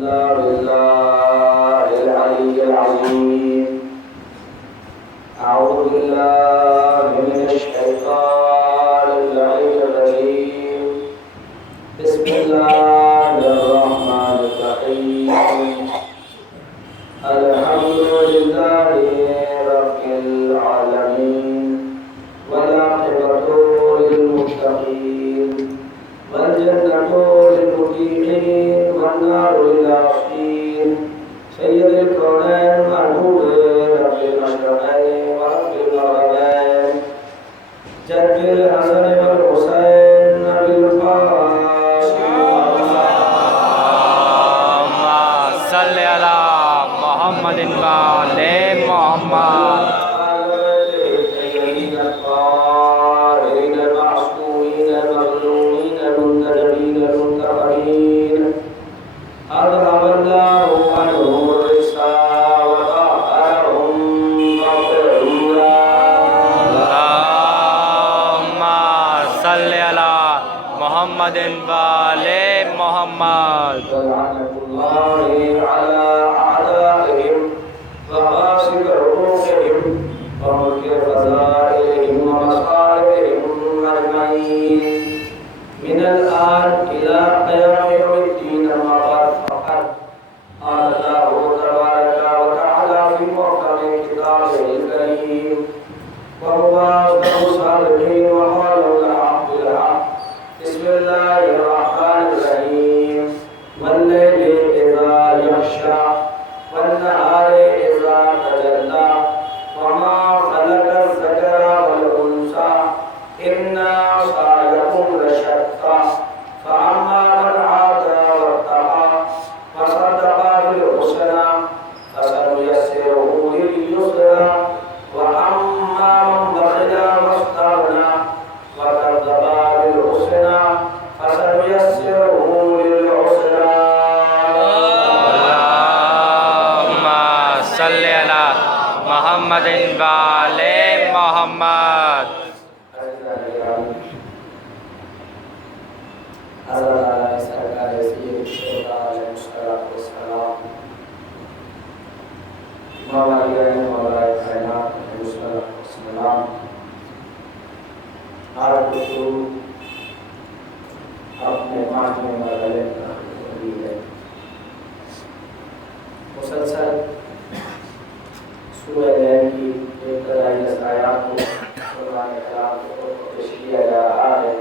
إلا بالله العلي العظيم. أعوذ بالله من الشيطان اللعين الرجيم. بسم الله الرحمن الرحيم. الحمد لله رب العالمين والعاقبة للمتقين والجنة للمتقين والنار للعاصين. سيد الكونين محبوب رب المشرقين ورب المغربين جد الحسن والحسين بالقاسم. اللهم صل على محمد وآل محمد. محمد وآل محمد. ولعنة الله على أعدائهم وغاسق عروقهم وملك فضائلهم ومصائبهم أجمعين من الآن إلى قيام يوم الدين. أما بعد فقد قال الله تبارك وتعالى في محكم كتابه الكريم وهو أصدق الصادقين وقال الحق بالحق. بسم الله الرحمن الرحيم. والليل إذا يغشى والنهار إذا تجلى وما خلق الذكر والأنثى إن سعيكم لشتى فأما من آتى واتقى وصدق بالحسنى فسنيسره لليسرى وأما من بخل واستغنى وكذب بالحسنى فسنيسره للعسرى. اللهم صل على محمد وآل محمد. اپنے معنی مرحلے ہوئی ہے. مسلسل سورہ لیل کی ابتدائی آیات کو قرآن کلام کو پیش کیا جا رہا ہے.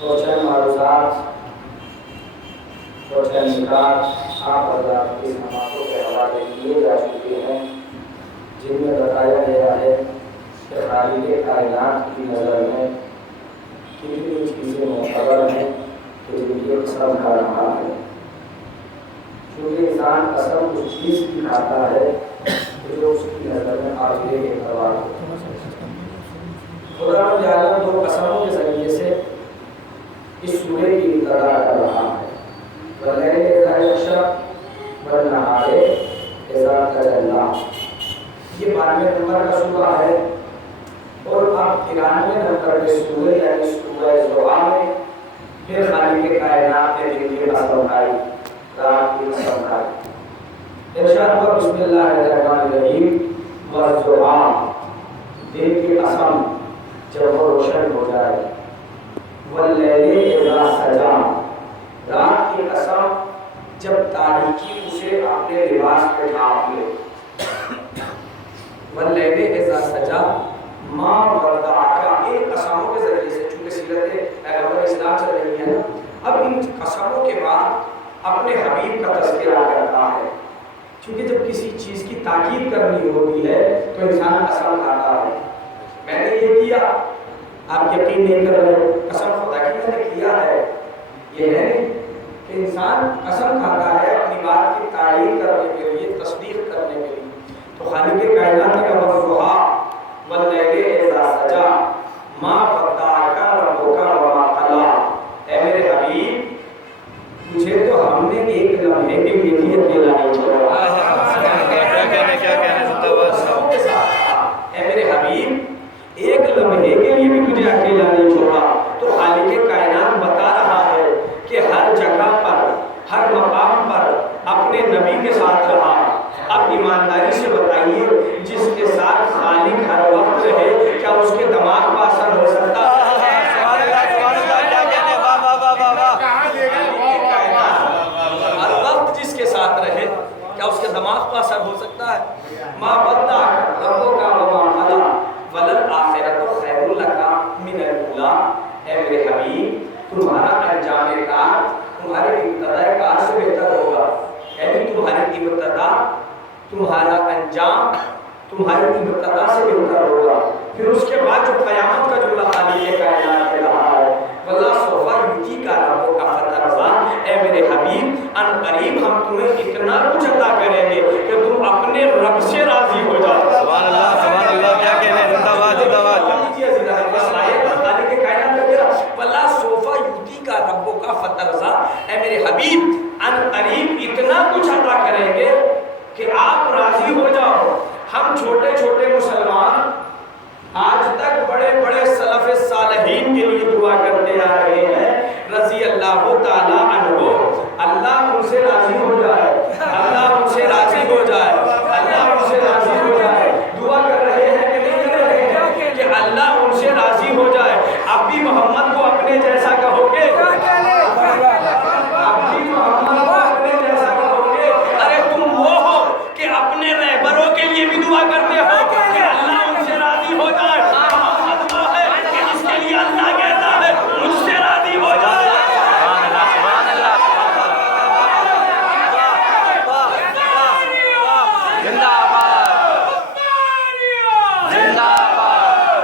تو چند معروضات تو چند نکات آپ حضرات کی نمازوں کے حوالے کیے جا چکے ہیں جن میں بتایا گیا ہے کہ خالق کائنات کی نظر میں کتنی چیزیں معتبر ہیں کہ جن کی قسم کھا رہا ہے. کیونکہ انسان قسم اس چیز کی کھاتا ہے کہ جو اس کی نظر میں آخرے کے اعتبار ہو. خدا جعلہ دو قسموں کے ذریعے سے اس سورہ کی ابتدا کر رہا ہے. واللیل اذا یغشی والنہار اذا تجلی. یہ 92 نمبر کا سورہ ہے اور آپ 93 نمبر کے سورہ یعنی سورہ ضحیٰ میں پھر خالق کائنات نے دن کی قسم کھائی رات کی قسم کھائی. ارشاد ہوا بسم اللہ الرحمن الرحیم. والضحیٰ دن کی قسم جب وہ روشن ہو جائے. واللیل اذا سجی رات کی قسم جب تاریکی اسے اپنے لباس پہ ڈھانپ لے. واللیل اذا سجی ماں ودعک. ان قسموں کے ذریعے سے چونکہ سیرت پیغمبر اسلام چل رہی ہے نا اب ان قسموں کے بعد اپنے حبیب کا تذکرہ کرتا ہے. چونکہ جب کسی چیز کی تاکید کرنی ہوتی ہے تو انسان قسم کھاتا ہے. میں نے یہ کیا آپ یقین نہیں کر رہے قسم خدا کی میں نے کیا ہے. یہ ہے کہ انسان قسم کھاتا ہے اپنی بات کی تعریف کرنے کے لیے تصدیق کرنے کے لیے. تو خالق کائنات نے کہا والضحیٰ واللیل اذا سجی ما ودعک ربک وما قلی. اے میرے حبیب تجھے تو ہم نے ایک لمحے کے لیے بھی اکیلا نہیں چھوڑا. اے میرے حبیب ایک لمحے کے لیے بھی تجھے اکیلا نہیں چھوڑا. تو خالق کائنات بتا رہا ہے کہ ہر جگہ پر اپنے نبی کے ساتھ رہا. اب ایمانداری سے بتائیے جس کے ساتھ خالق ہر وقت رہے کیا اس کے دماغ پر اثر ہو سکتا ہے؟ ہر وقت جس کے ساتھ رہے کیا اس کے دماغ پر اثر ہو سکتا ہے؟ ما بدع ربک وما قضى وللآخرۃ خیر لک من الاولی. اے میرے حبیب تمہارا انجام کار تمہارے ابتداء کار سے بہتر ہوگا. یعنی تمہاری ابتدا تمہارا انجام تمہاری ابتدا سے بہتر ہوگا. پھر اس کے بعد جو قیامت کا جملہ خالق کائنات کہہ رہا ہے واللہ سوف یؤتیک ربک فترضی. اے میرے حبیب ان قریب ہم تمہیں اتنا کچھ عطا کریں گے کہ تم اپنے رب سے راضی ہو جاؤ. سبحان اللہ سبحان اللہ. کیا کہنے ہیں؟ زندہ باد زندہ باد. واللہ سوف یؤتیک ربک فترضی. اے میرے حبیب ان قریب اتنا کچھ عطا کریں گے کہ آپ راضی ہو جاؤ. ہم چھوٹے چھوٹے مسلمان آج تک بڑے بڑے سلف صالحین کے لیے دعا کرتے آ رہے ہیں رضی اللہ تعالی عنہ. اللہ ان سے راضی ہو جائے, اللہ ان سے راضی ہو جائے, اللہ ان سے راضی ہو جائے. دعا کر رہے ہیں کہ نہیں کر رہے ہیں کہ اللہ ان سے راضی ہو جائے. اب بھی محمد کو اپنے جیسا کہو گے, اب بھی محمد کو اپنے جیسا کہو گے. ارے تم وہ ہو کہ اپنے رہبروں کے لیے بھی دعا کرتے ہو کہ اللہ ان سے راضی ہو جائے. محمد وہ ہے کہ جس کے لیے اللہ کہتا ہے مجھ سے راضی ہو جائے. سبحان اللہ سبحان اللہ. زندہ باد زندہ باد.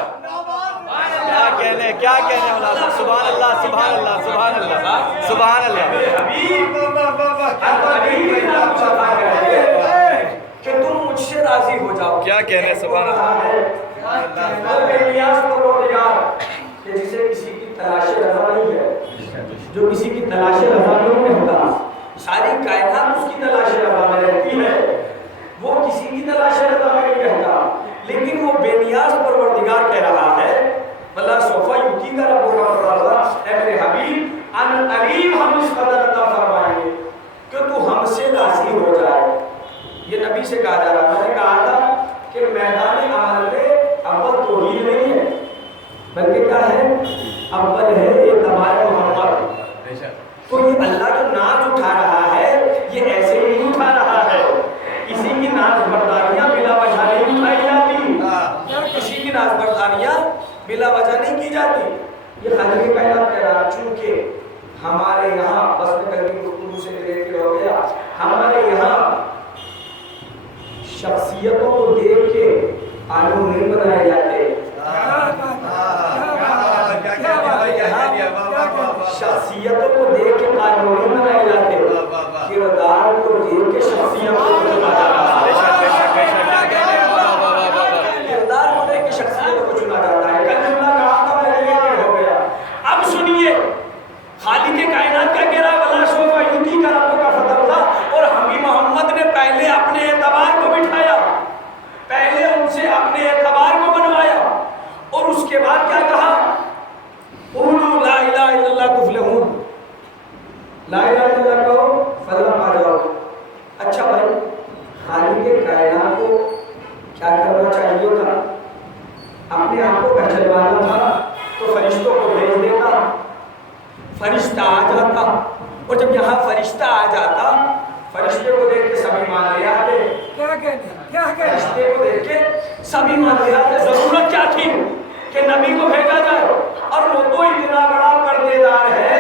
کیا کہنے مولانا. سبحان اللہ سبحان اللہ سبحان اللہ سبحان اللہ. کہ تم مجھ سے راضی ہو جاؤ. کیا کہنے. سبحان اللہ. کہ جسے کسی کی تلاش رضا نہیں ہے, جو کسی کی تلاش رضا نہیں رہتا, ساری کائنات اس کی تلاش رضا میں رہتی ہے, وہ کسی کی تلاش رضا میں نہیں رہتا. لیکن وہ بے نیاز پروردگار کہہ رہا ہے واللہ سوف یؤتیک ربک فترضی. اے میرے حبیب ان قریب ہم اس قدر عطا فرمائیں گے کہ تو ہم سے راضی ہو جائے. یہ نبی سے کہا جا رہا. میں نے کہا تھا کہ میدان عمل میں اول توحید نہیں ہے بلکہ کیا ہے, اول ہے اعتبار محمد. تو یہ اللہ جو ناز اٹھا رہا ہے یہ ایسے ہی نہیں اٹھا رہا ہے. کسی کی ناز برداریاں بلا وجہ نہیں اٹھائی جاتی, کسی کی ناز برداریاں بلا وجہ نہیں کی جاتی. یہ خالق کائنات کہہ رہا. چونکہ ہمارے یہاں بس میں کل کی گفتگو سے ریلیٹڈ ہو گیا, ہمارے یہاں شخصیتوں کو دیکھ کے قانون نہیں بنائے جاتے. شخصیتوں کو دیکھ کے قانون نہیں بنائے جاتے, کردار کو دیکھ کے شخصیت کو چنا جاتا ہے. کردار کو دیکھ کے شخصیت کو چنا جاتا ہے. کل جملہ کہا تھا میں ریلیٹڈ ہو گیا. اب سنیے خالق کائنات کا کہہ رہا ہے واللہ سوف یؤتیک ربک فترضی. اور ہم محمد نے پہلے اپنے اعتبار کو بٹھایا, پہلے ان سے اپنے اعتبار کو بنوایا, اور اس کے بعد کیا کہا قولوا لا الہ الا اللہ تفلحون. لا الہ الا اللہ کہو فلاح پا جاؤ. اچھا بھائی خالق کائنات کو کیا کرنا چاہیے تھا؟ اپنے آپ کو پہچاننا تھا تو فرشتوں کو بھیج دیتا, فرشتہ آ جاتا. اور جب یہاں فرشتہ آ جاتا فرشتے کو دیکھ کے سبھی مان لے آتے. فرشتے کو دیکھ کے سبھی مان لے آتے. ضرورت کیا تھی کہ نبی کو بھیجا جائے؟ اور وہ تو اتنا بڑا پردے دار ہے,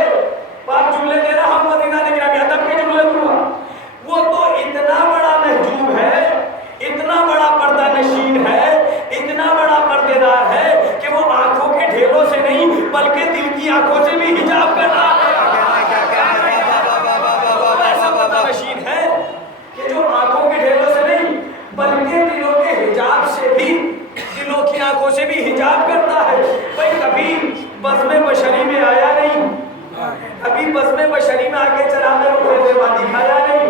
پاک جملے دے رہا ہم مدینہ لیکن ابھی ادب کے جملے دوں. وہ تو اتنا بڑا محجوب ہے, اتنا بڑا پردہ نشین ہے, اتنا بڑا پردے دار ہے کہ وہ آنکھوں کے ڈھیروں سے نہیں بلکہ دل کی آنکھوں سے بھی حجاب کرتا ہے. ایسا پردہ نشین ہے کہ جو آنکھوں کے ڈھیروں سے نہیں بلکہ دلوں کے حجاب سے بھی, دلوں کی آنکھوں سے بھی حجاب کرتا ہے. بھائی کبھی بزم بشری میں آیا نہیں, ابھی بزم بشری میں آگے چلا میں وہ دکھایا نہیں,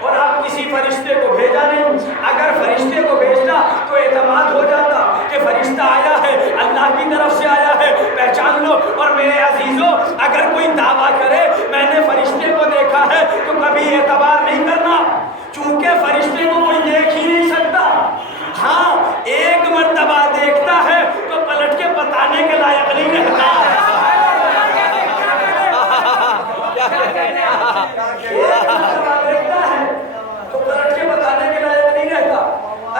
اور آپ کسی فرشتے کو بھیجا نہیں. اگر فرشتے کو بھیجنا تو اعتماد ہو جاتا کہ فرشتہ آیا ہے, اللہ کی طرف سے آیا ہے, پہچان لو. اور میرے عزیزوں اگر کوئی دعویٰ کرے میں نے فرشتے کو دیکھا ہے تو کبھی اعتبار نہیں کرنا. دیکھتا ہے تو پلٹ کے بتانے کے لائق نہیں رہتا.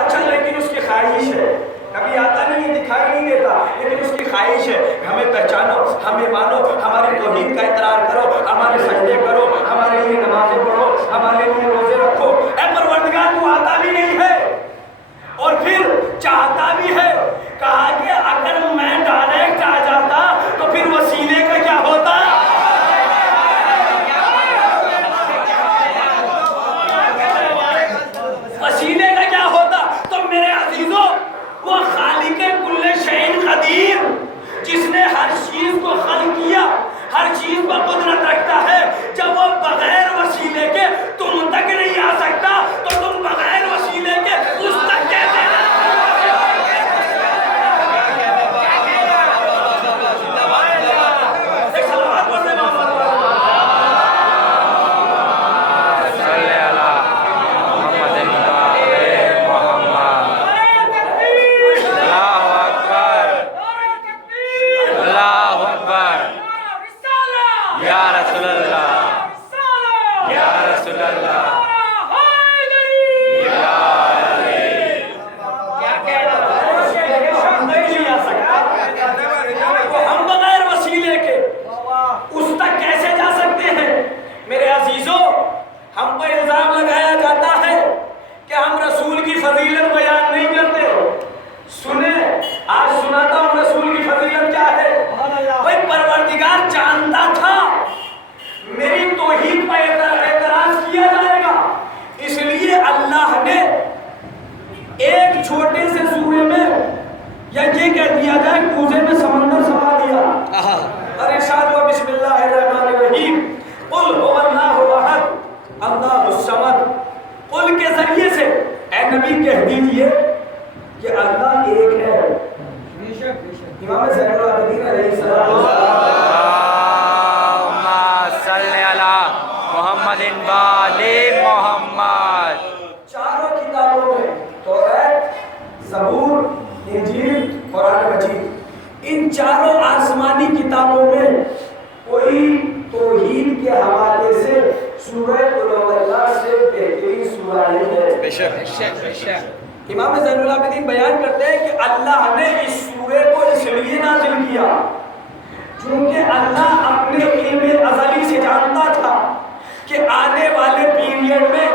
اچھا لیکن اس کی خواہش ہے, کبھی آتا نہیں ہے, دکھائی نہیں دیتا, لیکن اس کی خواہش ہے ہمیں پہچانو, ہمیں مانو, ہماری توحید کا اقرار کرو, ہمارے سجدے کرو, ہمارے لیے نمازیں پڑھو, ہمارے لیے روزے رکھو. اے پروردگار تو آتا بھی نہیں ہے اور پھر چاہتا بھی ہے. کہا کہ اگر میں ڈائریکٹ آ جاتا تو پھر وسیلے کا کیا ہوتا؟ وسیلے کا کیا ہوتا؟ تو میرے عزیزوں, وہ خالق کل شیء قدیر جس نے ہر چیز کو خلق کیا, ہر چیز پر قدرت رکھتا ہے, جب وہ بغیر وسیلے کے تم تک نہیں آ سکتا تو تم بغیر وسیلے کے اس تک کیسے آ؟ ہم پر الزام لگایا جاتا ہے کہ ہم رسول کی فضیلت بیان نہیں کرتے. سنیں, آج سناتا ہوں رسول کی فضیلت کیا ہے. بھائی پروردگار جانتا تھا میری توحید پر اعتراض کیا جائے گا, اس لیے اللہ نے ایک چھوٹے سے سورے میں, یا یہ کہہ دیا جائے کوزے میں سمندر سما دیا اور ارشاد ہوا بسم اللہ الرحمن الرحیم قل هو اللہ احد اللہ الصمد. قل کے ذریعے سے اے نبی کہہ دیجئے کہ اللہ ایک ہے. امام زین العابدین علیہ السلام اللہم صلی علی محمد وآل محمد. چاروں کتابوں میں توریت, زبور, انجیل, قرآن مجید, ان چاروں آسمانی کتابوں میں کوئی توحید کے حوالے سے سورہ قل هو اللہ سے بہترین سورہ نہیں ہے. بے شک. امام زین العابدین بیان کرتے ہیں کہ اللہ نے اس سورے کو اس لیے نازل کیا چونکہ اللہ اپنے علم ازلی سے جانتا تھا کہ آنے والے پیریڈ میں,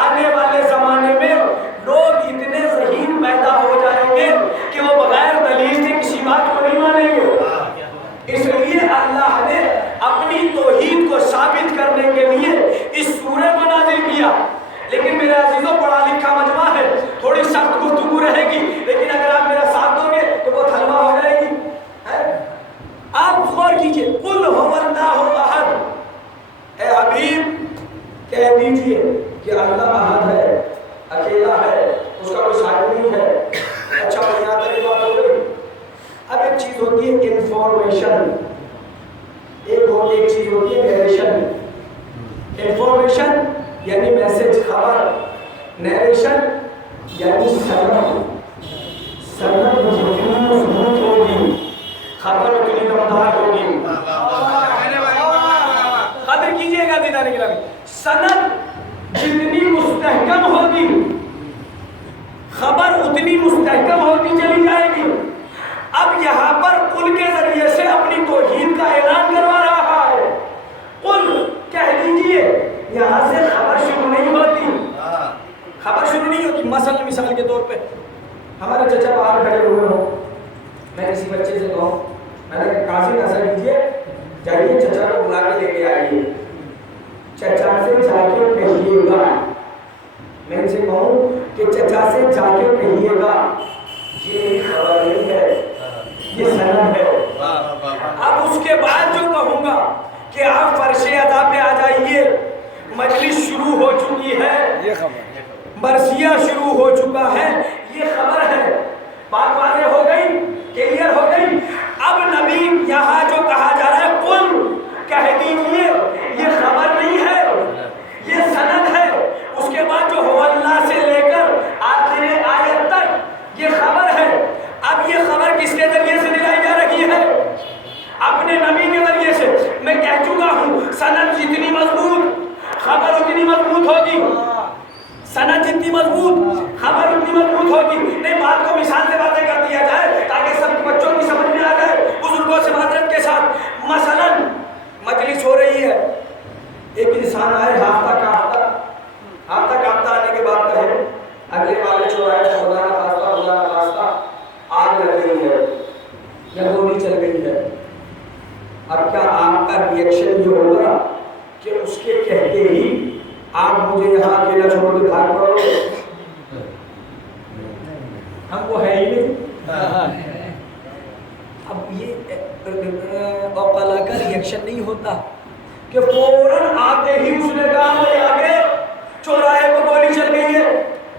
آنے والے زمانے میں لوگ اتنے ذہین پیدا ہو جائیں گے کہ وہ بغیر دلیل سے کسی بات کو نہیں مانیں گے. اس لیے اللہ نے اپنی توحید کو ثابت کرنے کے لیے اس سورے کو نازل کیا. لیکن میرے عزیزوں, پڑھا لکھا مجمع ہے, تھوڑی سخت گفتگو رہے گی, لیکن اگر آپ میرا ساتھ دو گے تو وہ حلوہ ہو جائے گی. آپ غور کیجئے, قل هو اللہ احد, اے حبیب کہہ دیجئے کہ اللہ احد ہے, اکیلا ہے, اس کا کوئی ساتھی نہیں ہے. اچھا یہاں تک یہ بات ہو گئی. اب ایک چیز ہوتی ہے انفارمیشن, ایک چیز ہوتی ہے نیریشن. انفارمیشن یعنی میسج, خبر. نیریشن یعنی سند. سند جتنی مضبوط ہوگی خبر اتنی دمدار ہوگی. قدر کیجئے گا دیدار گرامی, سند جتنی مستحکم ہوگی خبر اتنی مستحکم ہوتی چلی جائے گی. اب یہاں پر قل کے ذریعے سے اپنی توحید کا اعلان کروا رہا ہے. قل کہہ دیجئے, یہاں سے خبر شروع نہیں ہوتی. خبر شروع نہیں ہوتی. مثال کے طور پہ ہمارے چچا باہر کھڑے ہوئے ہوں, میں کسی بچے سے کہوں, میں نے قاضی نظر دیجئے, جائیے چچا کو بلا کے لے کے آئیے. چچا سے جا کے کہیے گا, میں ان سے کہوں کہ چچا سے جا کے کہیے گا یہ خبر نہیں ہے, یہ سند ہے. اب اس کے بعد جو کہوں گا کہ آپ فرش ادا پہ آ جائیے, مجلس شروع ہو چکی ہے, یہ خبر, مرثیہ شروع ہو چکا ہے, یہ خبر ہے. بات واضح ہو گئی, کلیئر ہو گئی. اب نبی یہاں جو کہا جا رہا ہے قل کہہ دیجئے یہ خبر نہیں ہے, یہ سند ہے. اس کے بعد جو ہو اللہ سے لے کر آخر آیت تک یہ خبر ہے. اب یہ خبر کس کے ذریعے سے دلائی جا رہی ہے؟ اپنے نبی کے ذریعے سے. میں کہہ چکا ہوں سند اتنی مضبوط، خبر اتنی مضبوط ہوگی. نہیں بات کو مثال سے باتیں کر دیا جائے تاکہ سب بچوں کی سمجھ میں آ جائے بزرگوں سے معذرت کے ساتھ. مثلا مجلس ہو رہی ہے، ایک انسان آئے ہافتہ کافتہ آنے کے بعد کہے اگلے والے چوراہے سے خدا نہ خواستہ آگ لگ گئی ہے یا گولی چل گئی ہے. اب کیا آپ کا ریئیکشن یہ ہوگا کہ اس کے کہتے ہی آپ مجھے یہاں اکیلا چھوڑ کے بھاگ پڑو گے؟ ہم کو ہے ہی نہیں. اب یہ اوقلا کا ریئیکشن نہیں ہوتا کہ فوراً آتے ہی اس نے کہا مجھے آگے چوراہے کو گولی چل گئی ہے.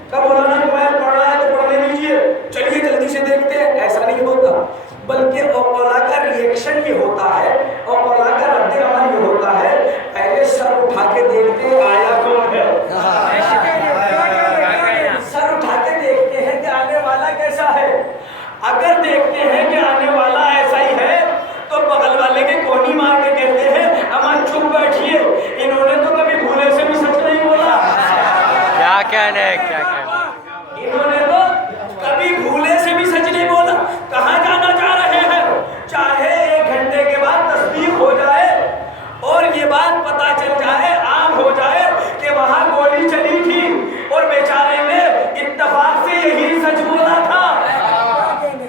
کب مولانا کو میں پڑھ رہا ہے تو پڑھنے لیجیے، چلیے جلدی سے دیکھتے ہیں. ایسا نہیں ہوتا، بلکہ اوقلا کا ریئیکشن یہ ہوتا ہے، اوقلا کا رد عمل یہ ہوتا ہے پہلے سر اٹھا کے دیکھتے ہیں آیا کون ہے، سر اٹھا کے دیکھتے ہیں کہ آنے والا کیسا ہے. اگر دیکھتے ہیں کہ آنے والا ایسا ہی ہے تو بغل والے کے کونی مار کے کہتے ہیں امن چپ بیٹھیے، انہوں نے تو کبھی بھولے سے بھی سچ نہیں بولا. کیا کہنے کیا کہنے انہوں نے تو کبھی بھولے سے بھی سچ نہیں بولا. کہاں جانا چاہ رہے ہیں؟ چاہے 1 گھنٹے کے بعد تصدیق ہو جائے اور یہ بات پتا چل جائے، عام ہو جائے کہ وہاں گولی چلی تھی اور بیچارے نے اتفاق سے یہی سچ بولا تھا،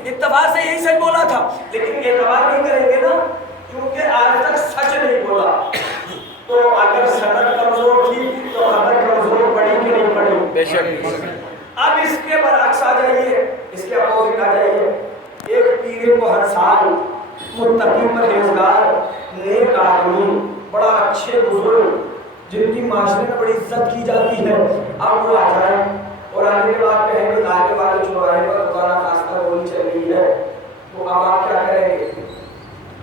اتفاق سے یہی سچ بولا تھا، لیکن اعتبار نہیں کریں گے نا کیونکہ آج تک سچ نہیں بولا. تو اگر سند کمزور تھی تو خبر کمزور پڑی کہ نہیں پڑی؟ بے شک. اب اس کے برعکس آ جائیے، اس کے اپوزٹ آ جائیے. ایک پیر کو ہر سال متقی پرہیزگار نیک آدمی بڑا اچھے بزرگ جن کی معاشرے میں بڑی عزت کی جاتی ہے، اب وہ آ جائیں اور آنے کے بعد کہیں کہ آگے والے چوراہے پر خدا نہ خواستہ گولی چل رہی ہے، تو اب آپ کیا کریں گے؟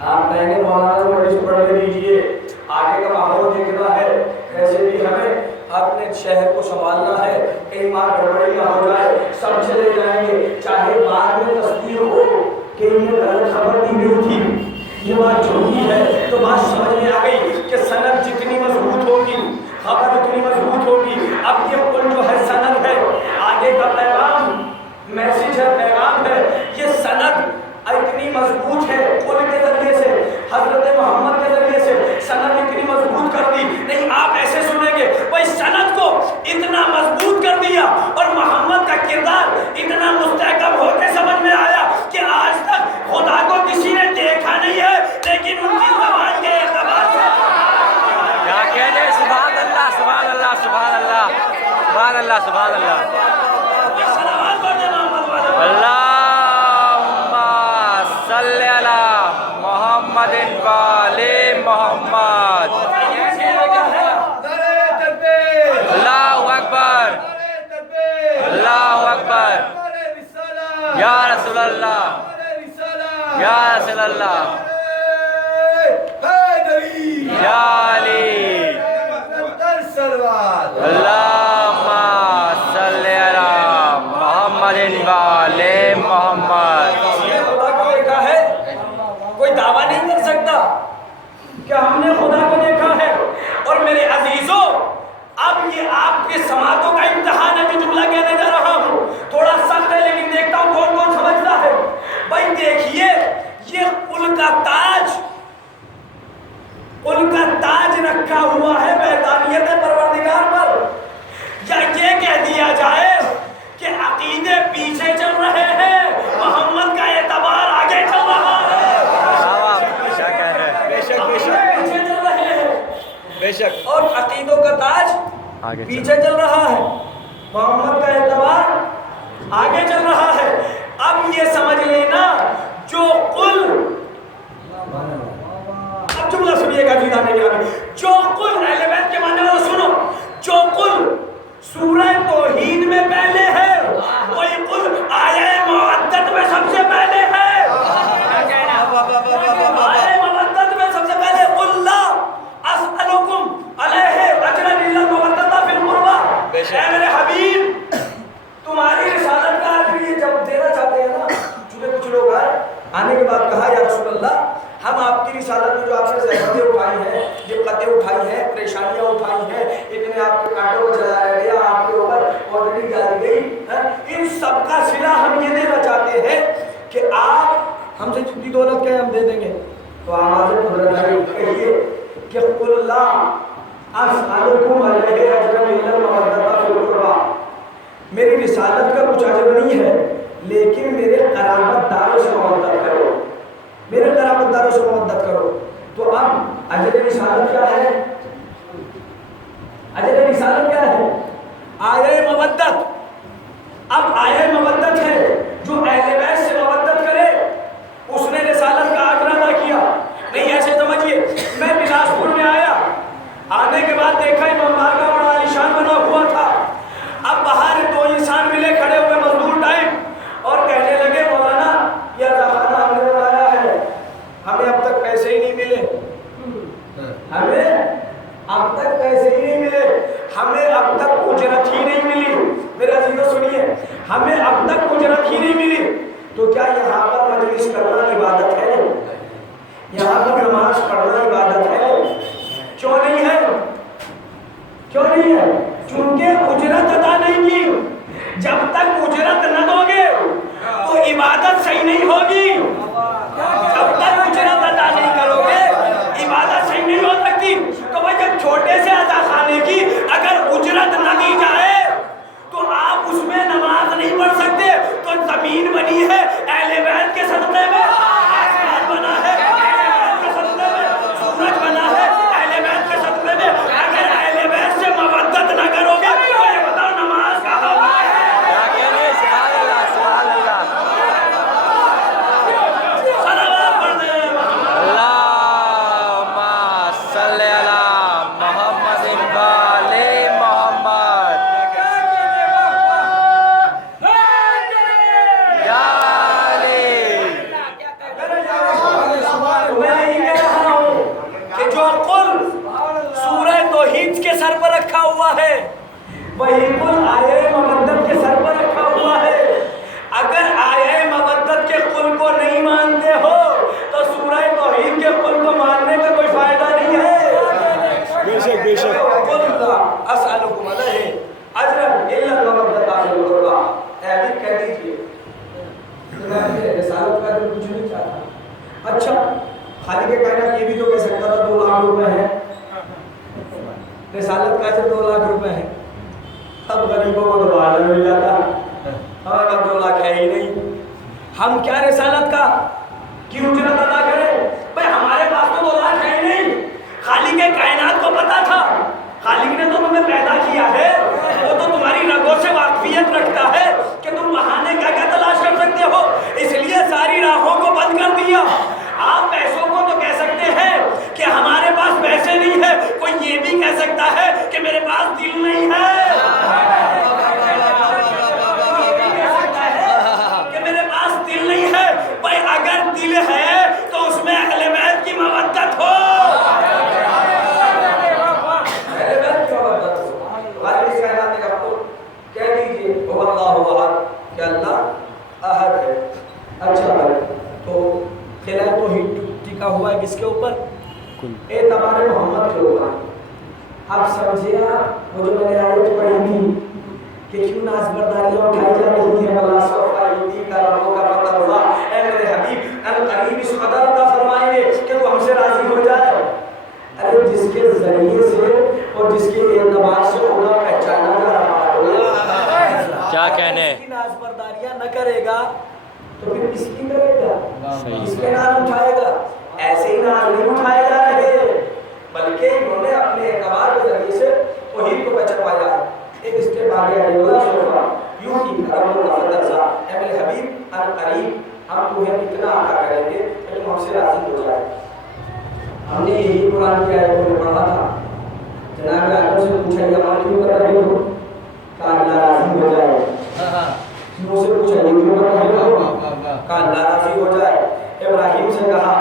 آپ کہیں گے مولانا نوٹس پڑھنے دیجیے، آگے کا ماحول دیکھنا ہے، ایسے بھی ہمیں اپنے شہر کو سنبھالنا ہے، کئی بار گڑبڑی نہ ہو جائے، سب چلے جائیں گے، چاہے بعد میں تصدیق ہو کہ یہ غلط خبر دی گئی تھی، یہ بات جھوٹی ہے، تو بات سمجھ میں آ گئی کہ سند جتنی مضبوط ہوگی خبر اتنی مضبوط ہوگی. اب یہ کل جو ہے سند ہے، آگے کا پیغام میسج ہے، پیغام ہے، یہ سند اتنی مضبوط ہے قل کے ذریعے سے، حضرت محمد کے ذریعے سے سند اتنی مضبوط کر دی. نہیں آپ ایسے سنیں گے بھائی سند کو اتنا مضبوط کر دیا اور محمد کا کردار اتنا مستحکم ہو کے سمجھ میں آیا کہ آج تک خدا کو کسی نے دیکھا نہیں ہے لیکن ان کی زبان کے اعتبار سے کیا کہنے. سبحان اللہ سبحان اللہ سبحان اللہ سبحان اللہ سبحان اللہ. اللہم صلی علی محمد وآل محمد. اللہ اکبر اللہ اکبر. یا رسول اللہ یا رسول اللہ یا علی. اللہم صلی علی محمد وآل محمد. خدا کو دیکھا ہے کوئی دعویٰ نہیں کر سکتا کہ ہم نے خدا کو دیکھا ہے. اور میرے عزیزوں اب یہ آپ کے سماعتوں کا امتحان ہے جو جملہ کہنے جا رہا ہوں، تھوڑا سخت ہے لیکن دیکھتا ہوں کون کون سمجھتا ہے. بھائی دیکھیے یہ کل کا تاج رکھا ہوا ہے وحدانیت پروردگار پر، یا یہ کہہ دیا جائے کہ عقیدے پیچھے چل رہے ہیں، محمد کا اعتبار آگے چل رہا ہے. کیا کہہ رہے ہیں. بے شک بے شک پیچھے چل رہے ہیں بے شک. اور عقیدوں کا تاج پیچھے چل رہا ہے، محمد کا اعتبار آگے چل رہا ہے. اب یہ سمجھ لینا جو قل، اب جملہ سنیے گا جیدہ میری آگے، جو قل اہل بیت کے معنی والا سنو، جو قل سورہ توحید میں پہلے ہے وہی قل آیہ مودت میں سب سے پہلے ہے. آیہ مودت میں سب سے پہلے قل لا اسألکم علیہ اجرا الا المودۃ فی القربى. اے میرے حبیب تمہاری رسالت کا آج بھی یہ جب دینا چاہتے ہیں نا، چونکہ کچھ لوگ آنے کے بعد کہا یا رسول اللہ ہم آپ کی رسالت میں جو آپ نے زحمتیں اٹھائی ہیں، دقتیں اٹھائی ہیں، پریشانیاں اٹھائی ہیں، اتنے آپ کے کانٹوں کو چلایا گیا، آپ کے اوپر آلریڈی کچھ اجر نہیں ہے، لیکن میرے قرابت داروں سے محبت کرو، میرے قرابت داروں سے محبت کرو۔ تو اب اجر رسالت کیا ہے؟ اجر رسالت کیا ہے؟ آیہ مودت۔ اب آیہ مودت ہے، جو اہل بیت سے محبت کرے اس نے رسالت کا اجر ادا کیا۔ نہیں ایسے سمجھیے، میں بلاسپور میں آیا، آنے کے بعد دیکھا امام بارگاہ بڑا عالیشان بنا ہوا تھا۔ اب باہر دو انسان ملے کھڑے ہوئے مزدور ٹائپ، اور کہنے لگے مولانا یہ خانہ ہم نے بنایا ہے، ہمیں اب تک پیسے ہی نہیں ملے، ہمیں اب تک پیسے ہی نہیں ملے، ہمیں اب تک اجرت ہی نہیں ملی۔ میرے عزیزو سنیے، ہمیں اب تک اجرت ہی نہیں ملی۔ تو کیا یہاں پر مجلس کرنا عبادت ہے؟ یہاں پر نماز پڑھنا عبادت ہے؟ کیوں نہیں ہے؟ کیوں نہیں ہے؟ چونکہ اجرت ادا نہیں کی۔ جب تک اجرت نہ دو گے تو عبادت صحیح نہیں ہوگی۔ جب تک اجرت ادا نہیں کرو گے عبادت صحیح نہیں ہو سکتی۔ تو بھائی جب چھوٹے سے عزا خانے کی اگر اجرت نہ دی جائے تو آپ اس میں نماز نہیں پڑھ سکتے۔ تو زمین بنی ہے اہل بیت کے صدقے میں، آسمان بنا ہے اہل بیت کے صدقے میں، سورج بنا ہے اہل بیت کے صدقے میں۔ اگر اہل بیت سے مودت نہ کرو گے تو یہ بتاؤ نماز کا حق ہے۔ سر پر رکھا ہوا ہے وہی قل آیہ مودت کے سر پر رکھا ہوا ہے۔ اگر آیہ مودت کے قل کو نہیں مانتے ہو تو سورہ توحید کے قل کو ماننے کا کوئی فائدہ نہیں ہے۔ بے شک بے شک۔ قل اسألکم علیہ اجرا الا المودۃ فی القربى، اے بھی کہہ دیجئے میں رسالت کا کچھ نہیں چاہتا۔ اچھا خالق کائنات یہ بھی تو کہہ سکتا تھا 2 لاکھ روپے ہے، رسالت کا اجر 2 لاکھ روپے ہے، اب غریبوں کو تو بھاڑا مل جاتا، ہمارے پاس 2 لاکھ ہے ہی نہیں، ہم کیا رسالت کا کی اجرت ادا کریں؟ بھائی ہمارے پاس تو 2 لاکھ ہے ہی نہیں۔ خالق کائنات کو پتا تھا، خالق نے تو تمہیں پیدا کیا ہے، وہ تو تمہاری رگوں سے واقفیت رکھتا ہے کہ تم بہانے کیا کیا تلاش کر سکتے ہو، اس لیے ساری راہوں کو بند کر دیا۔ آپ پیسوں کو تو کہہ سکتے ہیں کہ ہمارے پاس پیسے نہیں ہے، کوئی یہ بھی کہہ سکتا ہے کہ میرے پاس دل نہیں ہے، کہ میرے پاس دل نہیں ہے۔ بھائی اگر دل ہے تو اس میں اہل بیت کی مودت ہو، اہل بیت کی مودت ہو۔ ہمارے اس کائنات نے آپ کو کہہ دیجئے وہ اللہ احد، کہ اللہ احد ہے۔ اچھا بھائی تو خلا توحید ٹکا ہوا ہے کس کے اوپر؟ اعتبار محمد کے اوپر۔ اب سمجھے وہ جو میں نے آیت پڑھی تھی کہ کیوں ناز برداریاں اٹھائی جا رہی ہیں، اللہ صفا یوتی کا ربوں کا پتہ ہوا، اے میرے حبیب ان قریب اس قدر عطا فرمائیں گے کہ تو ہم سے راضی ہو جائے۔ ارے جس کے ذریعے سے اور جس کے اعتبار سے خدا پہچانا جا رہا ہے، کیا کہنے اس کی ناز برداریاں نہ کرے گا تو پھر کس کی کرے گا؟ کس کے ناز اٹھائے گا؟ ایسے ہی ناز نہیں اٹھائے جا رہے، بلکہ انہوں نے اپنے اعتبار کے ذریعے سے توحید کو پہچانوایا ہے۔ ایک اسٹیپ آگے آگے اللہ صفا یوتی کا ربوں کا پتہ ہوا، اے میرے حبیب ان قریب ہم تمہیں اتنا عطا کریں گے کہ تم ہم سے راضی ہو جائے۔ ہم نے یہی قرآن کی آیت کو پڑھا تھا، جناب آدم سے پوچھا یہ عمل کیوں کر رہے ہو؟ کہا اللہ راضی ہو جائے۔ نوح سے پوچھا یہ کیوں کر رہے ہو؟ کہا اللہ راضی ہو جائے۔ ابراہیم سے کہا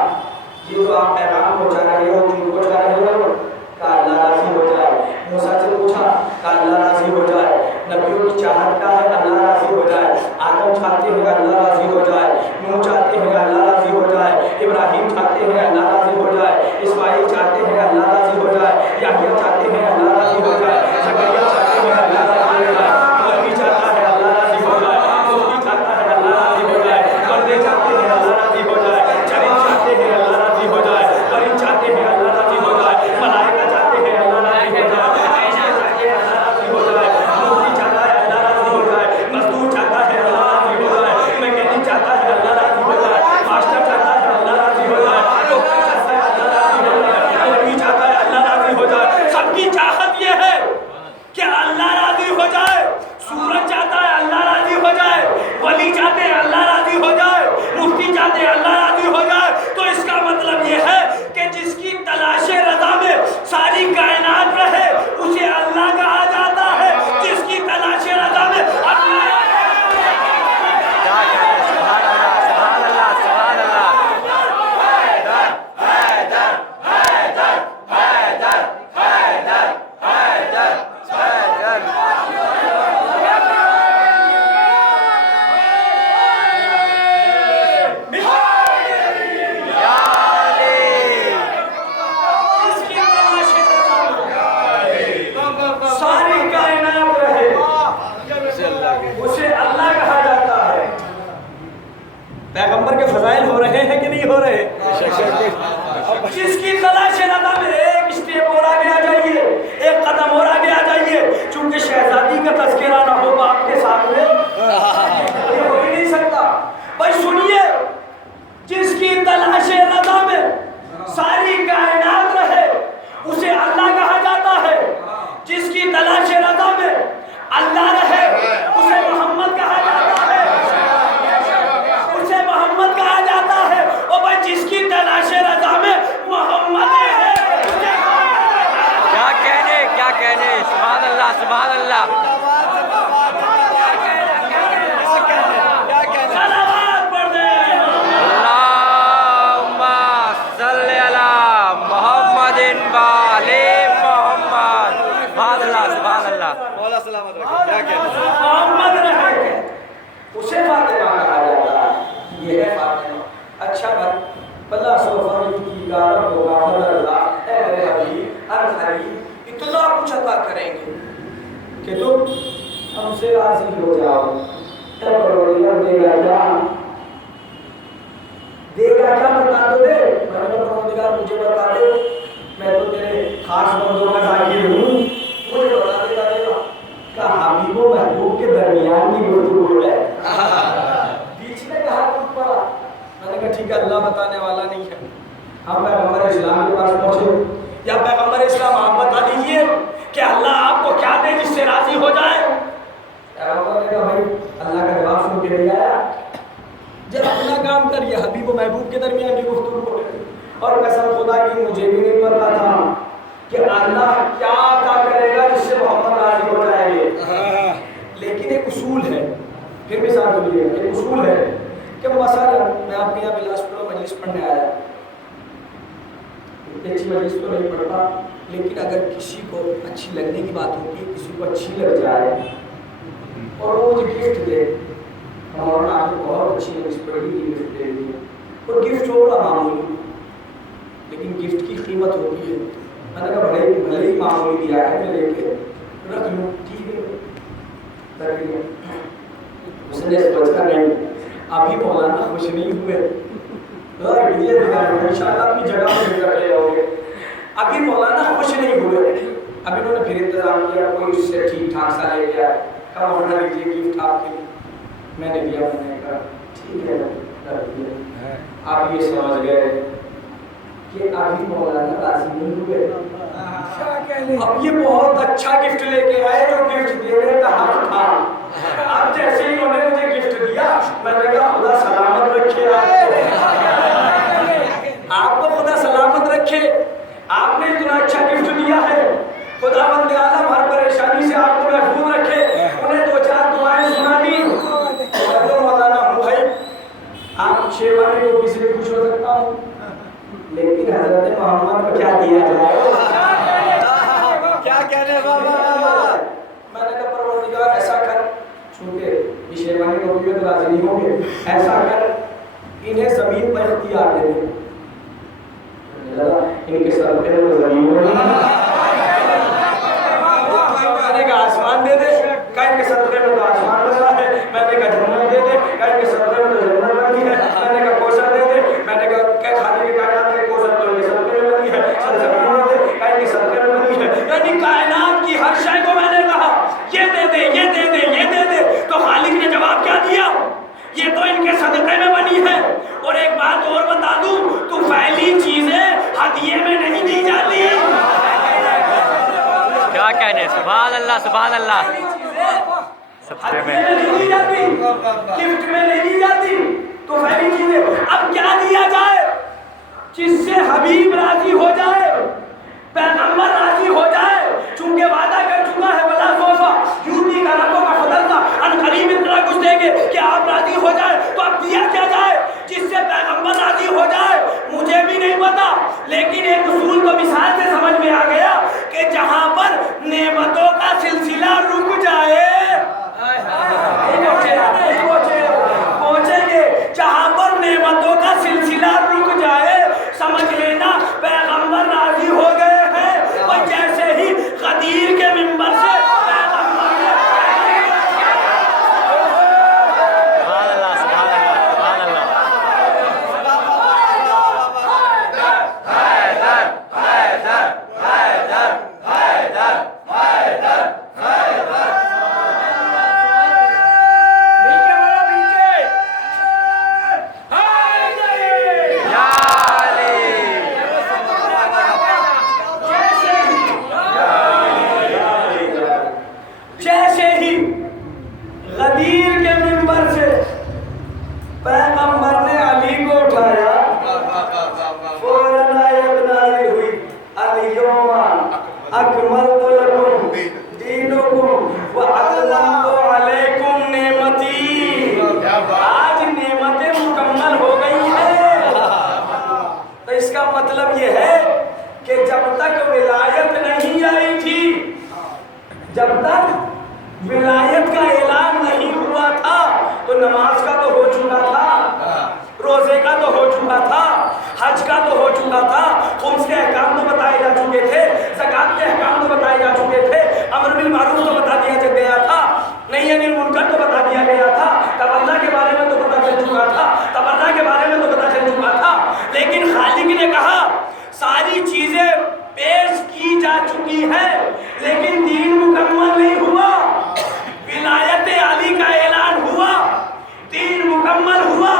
یہ جو آپ پیغام پہنچا رہے ہو کیوں پہنچا رہے ہو؟ کہا اللہ راضی ہو جائے۔ موسیٰ سے پوچھا کہا اللہ راضی ہو جائے۔ نبیوں کی چاہت کا ہے اللہ راضی ہو جائے۔ آدم چاہتے ہیں اللہ راضی ہو جائے، نوح چاہتے ہیں اللہ راضی ہو جائے، ابراہیم چاہتے ہیں اللہ راضی ہو جائے، اسماعیل چاہتے ہیں اللہ راضی ہو جائے، یحییٰ چاہتے ہیں اللہ راضی ہو جائے، زکریا چاہتے ہیں اللہ راضی ہو جائے، نبی چاہتا ہے اللہ راضی ہو جائے، مفتی چاہتا ہے اللہ راضی ہو جائے، بندے چاہتے ہیں اللہ راضی ہو جائے، چرند چاہتے ہیں اللہ راضی ہو جائے، پرند چاہتے ہیں اللہ راضی ہو جائے، ملائکہ چاہتے ہیں اللہ راضی ہو جائے۔ کہ اللہ راضی ہو جائے. سورج چاہتا ہے اللہ راضی ہو جائے, ولی چاہتے ہیں اللہ راضی ہو جائے, مفتی چاہتے ہیں اللہ راضی ہو جائے. تو اس کا مطلب یہ ہے کہ جس کی تلاش رضا میں ساری کائنات رہے اسے اللہ کہا جاتا ہے. جس کی تلاش رضا میں اللہ پیغمبر کے فضائل ہو رہے ہیں کہ نہیں ہو رہے؟ جس کی تلاش رضا میں ایک اسٹیپ اور آگے آ جائیے, ایک قدم اور آگے آ جائیے. چونکہ شہزادی کا تذکرہ نہ ہو باپ کے سامنے یہ ہو ہی نہیں سکتا. بھائی سنیے, جس کی تلاش رضا میں ساری کائنات رہے اسے اللہ کہا جاتا ہے. جس کی تلاش رضا میں اللہ رہے اسے محمد کہا جاتا ہے. محمد کہا جاتا ہے. اور بھائی جس کی تلاش رضا میں محمد ہے کیا کہنے سبحان اللہ سبحان اللہ. صلوات پڑھ دیں. اللہم صلی علی محمد و آل محمد. سبحان اللہ سبحان اللہ. مولا سلامت رکھے. کیا کہنے محمد رہے اسے فاطمہ کہا جاتا ہے. یہ ہے فاطمہ. اچھا بھائی بلا صوفہ کی گارب و غافر اللہ اے میرے حبیب الحبیب اتنا کچھ عطا کریں گے کہ تم ہم سے راضی ہو جاؤ. اے پروردگار دے گا کیا بتا دو دے. میں نے پروردگار مجھے بتا دے, میں تو تیرے خاص بندوں کا ذاکر ہوں, مجھے بتا دے گا کہ حبیب و محبوب کے درمیان کی گفتگو ہے. بیچ میں کہا کچھ پڑا. میں نے کہا ٹھیک ہے اللہ بتانے والا نہیں ہے. ہم پیغمبر اسلام کے پاس پہنچے. یا پیغمبر اسلام آپ بتا دیجئے کہ اللہ آپ کو کیا دے جس سے راضی ہو جائے. پیغمبر نے کہا بھائی اللہ کا جواب سن کے نہیں آیا, جب اپنا کام کریے. حبیب و محبوب کے درمیان کی گفتگو ہے. اور قسم خدا کی مجھے بھی نہیں پتا تھا کہ اللہ کیا عطا کرے گا جس سے محمد راضی ہو جائیں گے. لیکن ایک اصول ہے, پھر بھی ساتھ بولیے, ایک اصول ہے کہ مثلا میں آپ کے یہاں بلاسپور مجلس پڑھنے آیا, اتنی اچھی مجلس تو نہیں پڑھتا, لیکن اگر کسی کو اچھی لگنے کی بات ہوتی ہے, کسی کو اچھی لگ جائے اور وہ مجھے گفٹ دے, اور آپ کو بہت اچھی مجلس پڑھی کی گفٹ دے دی, اور گفٹ ہو بڑا معمولی لیکن گفٹ کی قیمت ہوتی ہے. میں نے کہا بھلے ہی معمولی دیا ہے, میں لے کے رکھ لوں. ٹھیک ہے رکھ لیا. اس نے سوچا نہیں ابھی مولانا خوش نہیں ہوئے, انشاءاللہ اپنی جگہ پہ کر لے آؤ گے. ابھی مولانا خوش نہیں ہوئے. ابھی انہوں نے پھر انتظام کیا, کوئی اس سے ٹھیک ٹھاک سا لے گیا, کہا مولانا لیجیے گفٹ آپ کے لیے. میں نے دیا. میں نے کہا ٹھیک ہے رکھ دیا. آپ یہ سمجھ گئے کہ ابھی مولانا راضی نہیں ہوئے. اب یہ بہت اچھا گفٹ لے کے آئے جو گفٹ دینے کا حق تھا. اب جیسے ہی انہوں نے مجھے گفٹ دیا میں نے کہا خدا سلامت رکھے آپ کو, خدا سلامت رکھے. آپ نے اتنا اچھا گفٹ دیا ہے, خدا بند عالم ہر پریشانی سے آپ کو محفوظ رکھے. انہیں دو چار دعائیں سنا دی. تو مولانا ہوں بھائی, آپ شیروانی کو کسی بھی خوش ہو سکتا ہوں, لیکن حضرت محمد کو کیا دیا جائے. کیا کہنے بابا. میں نے کہا پروردگار ایسا کر, چونکہ یہ شیروانی کو بھی تو راضی نہیں ہوں گے, ایسا کر انہیں زمین پر اختیار دے دے. ان کے سر پہ زمین میں نے کہا آسمان دے دے. کہا ان کے سر پہ تو آسمان بنا ہے. میں نے کہا جنت دے دے. کہا ان کے سر پہ تو جنت بنی ہے. میں نے کہا کوثر دے دے. میں نے کہا کہ خالی کی کائنات ہے, کوثر تو ان کے سر پہ بنی ہے. سر زمین میں دے. کہا ان کے سر پہ بنی ہے. یعنی کائنات کی ہر شے کو میں نے کہا یہ دے دے, یہ دے دے, یہ دے دے. تو خالق نے جواب کیا دیا, یہ تو ان کے صدقے میں بنی ہے. اور ایک بات اور بتا دوں, تو پہلی چیزیں ہدیے میں نہیں دی جاتی. کیا کہنے سبحان اللہ سبحان اللہ سب میں نہیں دی جاتی، گفٹ میں نہیں دی جاتی، تو پہلی چیزیں اب کیا دیا جائے جس سے حبیب راضی ہو جائے، پیغمبر راضی ہو جائے، چونکہ وعدہ کر چکا ہے بلا صوفہ یوتی کا ربوں کا فضل تھا، ان قریب اتنا کچھ دیں گے کہ آپ راضی ہو جائے، تو اب دیا کیا جائے جس سے پیغمبر راضی ہو جائے؟ مجھے بھی نہیں پتا، لیکن ایک اصول تو مثال سے سمجھ میں آ گیا کہ جہاں پر نعمتوں کا سلسلہ رک جائے، پہنچیں گے، جہاں پر نعمتوں کا سلسلہ رک جائے سمجھ لینا پیغمبر راضی ہو گئے ہیں، اور جیسے ہی غدیر کے منبر سے جب تک ولایت کا اعلان نہیں ہوا تھا تو نماز کا تو ہو چکا تھا، روزے کا تو ہو چکا تھا، حج کا تو ہو چکا تھا، خمس کے احکام تو بتائے جا چکے تھے، زکوٰۃ کے احکام تو بتائے جا چکے تھے، امر بالمعروف تو بتا دیا گیا تھا، نہی عن المنکر تو بتا دیا گیا تھا، تولّیٰ کے بارے میں تو پتہ چل چکا تھا، تبرّع کے بارے میں تو پتہ چل چکا تھا، لیکن خالق نے کہا ساری چیزیں پیش کی جا چکی ہے لیکن دین مکمل نہیں ہوا، ولایت علی کا اعلان ہوا، دین مکمل ہوا،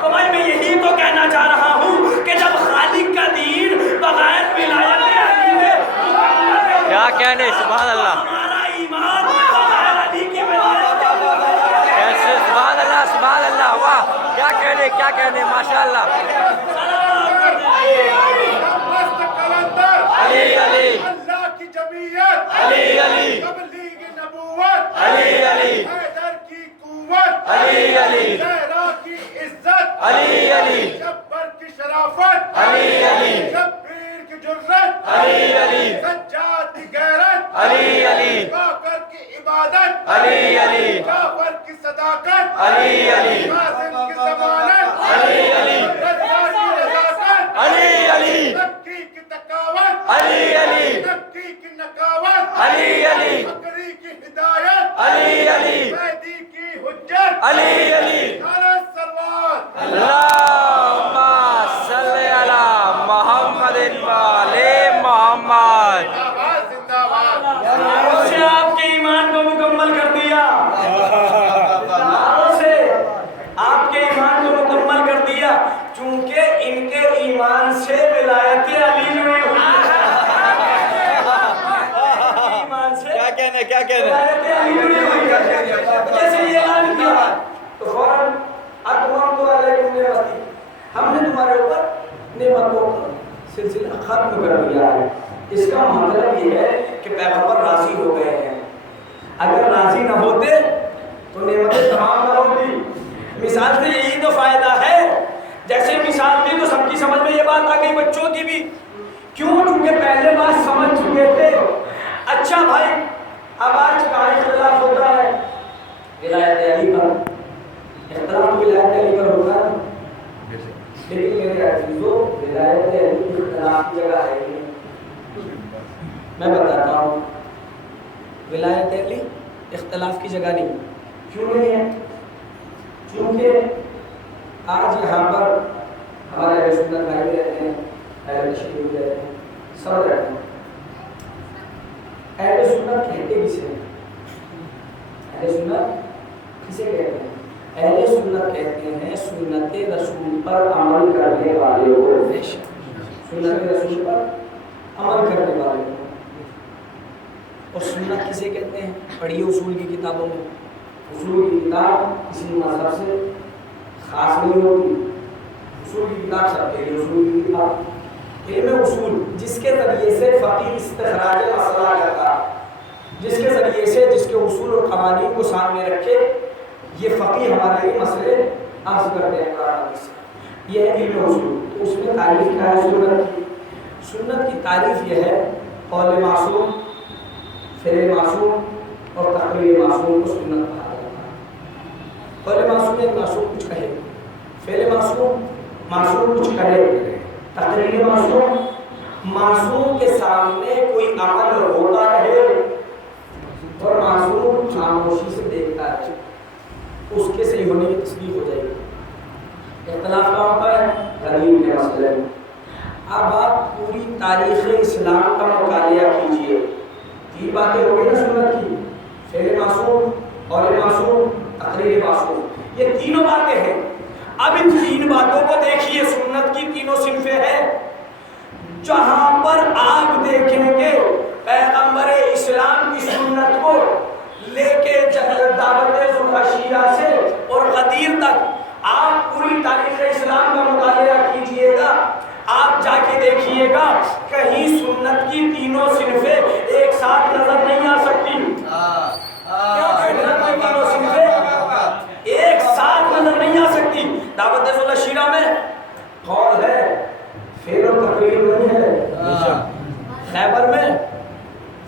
تو بھائی میں یہی تو کہنا چاہ رہا ہوں کہ جب خالق کا دین بغیر ولایت علی میں مکمل ہے، کیا کہنے سبحان اللہ، ہمارا ایمان بغیر علی کی ولایت کیسے سبحان اللہ سبحان اللہ، واہ کیا کہنے ماشاء اللہ، علی علی اللہ کی جمعیت، علی علی تبلیغ نبوت، علی علی حیدر کی قوت، علی علی زہرا کی عزت، علی علی جبر کی شرافت، علی علی شبیر کی جرت، علی علی سجاد کی غیرت، علی علی باقر کی عبادت، علی علی جعفر کی صداقت، علی علی قاسم کی ضمانت، علی علی رضا کی نزاکت، علی علی مکی کی تقاوت، علی علی مکی کی نقاوت، علی علی بکری کی ہدایت، علی علی مہدی کی حجت، علی علی نعرہ سلوات، اللہم صلی علی محمد و آل محمد، آواز زندہ باد، اس سے آپ کے ایمان کو مکمل کر دیا، نعروں سے آپ کے ایمان کو مکمل کر دیا، چونکہ ان کے ایمان سے ولایت علی جڑی ہوئی ہے، ایمان سے کیا کہنے ولایت علی جڑی ہوئی ہے، جیسے یہ اعلان کیا تو فوراً اتممت علیکم نعمتی، ہم نے تمہارے اوپر نعمتوں کا سلسلہ ختم کر دیا ہے، اس کا مطلب یہ ہے کہ پیغمبر راضی ہو گئے ہیں، اگر راضی نہ ہوتے تو نعمتیں تمام نہ ہوتی، مثال سے یہی تو فائدہ ہے، جیسے مثال دی تو سب کی سمجھ میں یہ بات آ گئی، بچوں کی بھی، کیوں؟ چونکہ پہلے بات سمجھ چکے تھے، اچھا بھائی اب آج کا اختلاف ہوتا ہے ولایت علی پر، اختلاف تو ولایت علی پر ہوتا ہے، لیکن میرے عزیزو ولایت علی اختلاف کی جگہ ہے نہیں، میں بتاتا ہوں ولایت علی اختلاف کی جگہ نہیں، کیوں نہیں ہے؟ چونکہ آج یہاں پر ہمارے اہل سنت بھائی رہتے ہیں، اہل تشیع رہتے ہیں، سب رہتے ہیں، اہل سنت کہتے کسے ہیں؟ اہل سنت کسے کہتے ہیں؟ اہل سنت کہتے ہیں سنت رسول پر عمل کرنے والے کو، سنت رسول پر عمل کرنے والے کو، اور سنت کسے کہتے ہیں؟ پڑھیے اصول کی کتابوں میں، اصول کی کتاب کسی مذہب سے خاص نہیں ہوتی، اصول کی کتاب سب کے لیے اصول کی کتاب، علم اصول جس کے ذریعے سے فقیہ استخراج مسئلہ کرتا ہے، جس کے ذریعے سے جس کے اصول اور قوانین کو سامنے رکھے یہ فقیہ ہمارے لیے مسئلے عرض کرتے ہیں قرآن حدیث سے، یہ ہے علم اصول۔ تو اس میں تعریف کیا ہے سنت کی؟ سنت کی تعریف یہ ہے قول معصوم، فعل معصوم اور تقریر معصوم کو سنت کہا جاتا ہے۔ قول معصوم ایک معصوم کچھ کہے، فعل معصوم معصوم کچھ کرے، تقریر معصوم معصوم کے سامنے کوئی عمل ہوتا رہے اور معصوم خاموشی سے دیکھتا رہے، اس کے صحیح ہونے کی تصدیق ہو جائے گی۔ اختلاف کا ہوتا ہے غریب کے مسئلے میں۔ اب آپ پوری تاریخ اسلام کا مطالعہ کیجئے، تین باتیں ہو گئی نا سنت کی، فعل معصوم، قول معصوم، تقریر معصوم، یہ تینوں باتیں ہیں۔ اب ان تین باتوں کو دیکھیے، سنت کی تینوں صنفیں ہیں، جہاں پر آپ دیکھیں گے پیغمبر اسلام کی سنت کو لے کے دعوت ذوالحشیہ سے اور غدیر تک آپ پوری تاریخ اسلام کا مطالعہ کیجئے گا، آپ جا کے دیکھیے گا کہیں سنت کی تینوں صنفیں ایک ساتھ نظر نہیں آ سکتی۔ سنت کی تینوں صنفیں ایک ساتھ نظر نہیں آ سکتی۔ دعوت ذوالحشیہ میں قول ہے، فعل و تقریر نہیں ہے، خیبر میں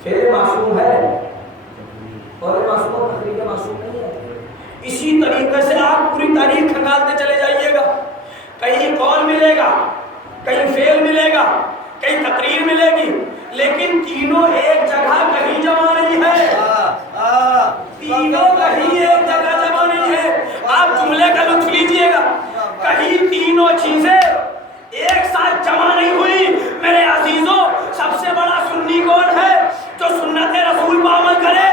فعل معصوم ہے اور معصوم اور تقریر معصوم نہیں ہے۔ اسی طریقے سے آپ پوری تاریخ کھنگالتے چلے جائیے گا، کہیں قول ملے گا، کہیں فعل ملے گا، کہیں تقریر ملے گی، لیکن تینوں ایک جگہ کہیں جمع نہیں ہے، تینوں کہیں ایک جگہ جمع نہیں ہے۔ آپ جملے کا لطف لیجئے گا، کہیں تینوں چیزیں ایک ساتھ جمع نہیں ہوئی۔ میرے عزیزوں، سب سے بڑا سنی کون ہے؟ جو سنت رسول پر عمل کرے۔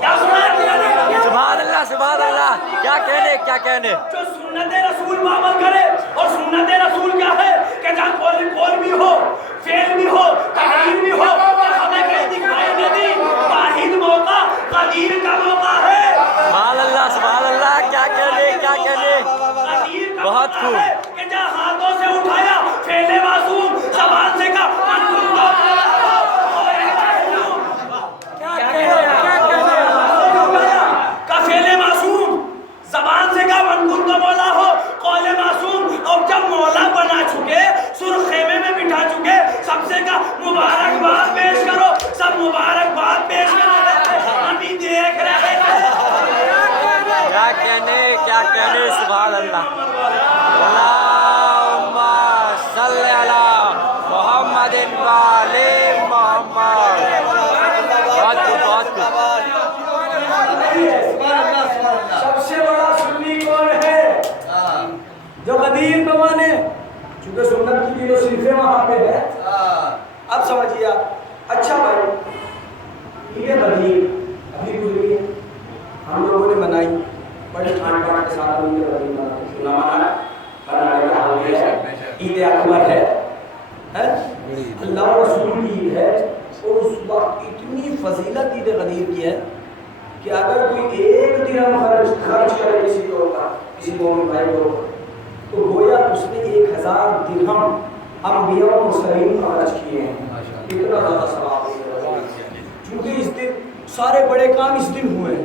کیا سبحان اللہ سبحان اللہ، کیا کہنے کیا کہنے، جو سنت رسول پر عمل کرے، اور سنت رسول کیا ہے کہ جہاں قول بھی ہو، فعل بھی ہو، تقریر بھی ہو، ہمیں کہیں دکھائی نہیں دی۔ واحد موقع غدیر کا موقع ہے۔ سبحان اللہ کیا کہنے کیا کہنے، بہت خوب۔ کہ جہاں ہاتھوں سے اٹھایا فعل معصوم، زبان سے کہا من کنت فعل معصوم، زبان سے کہا من کنت مولا ہو، قول معصوم۔ اور جب مولا بنا چکے، سرخ خیمے میں بٹھا چکے، سب سے کہا مبارکباد پیش کرو، سب مبارکباد پیش کرو، ابھی دیکھ رہے ہیں کیا کہنے سبحان اللہ۔ اللہم صلی علی محمد و آل محمد۔ بہت سب سے بڑا سنی کون ہے؟ جو قدیم کو مانے، چونکہ سنت کی تینوں صنفیں وہاں پہ ہے۔ اب سمجھیے آپ، اچھا بھائی، یہ قدیم ابھی گزری ہے، ہم لوگوں نے منائی، بڑے ٹھانڈ پاٹ کے ساتھ ہم نے قدیم منائی، سنا مانا بنانے کا حال ہے، عید اکبر ہے، اللہ و رسول کی عید ہے، اور اس وقت اتنی فضیلت عید غدیر کی ہے کہ اگر کوئی ایک درہم خرچ کرے کسی طور پر، کسی مومن بھائی کو، تو گویا اس نے 1000 درہم انبیاء و مرسلین پر خرچ کیے ہیں۔ اتنا زیادہ ثواب ہے، چونکہ اس دن سارے بڑے کام اس دن ہوئے ہیں،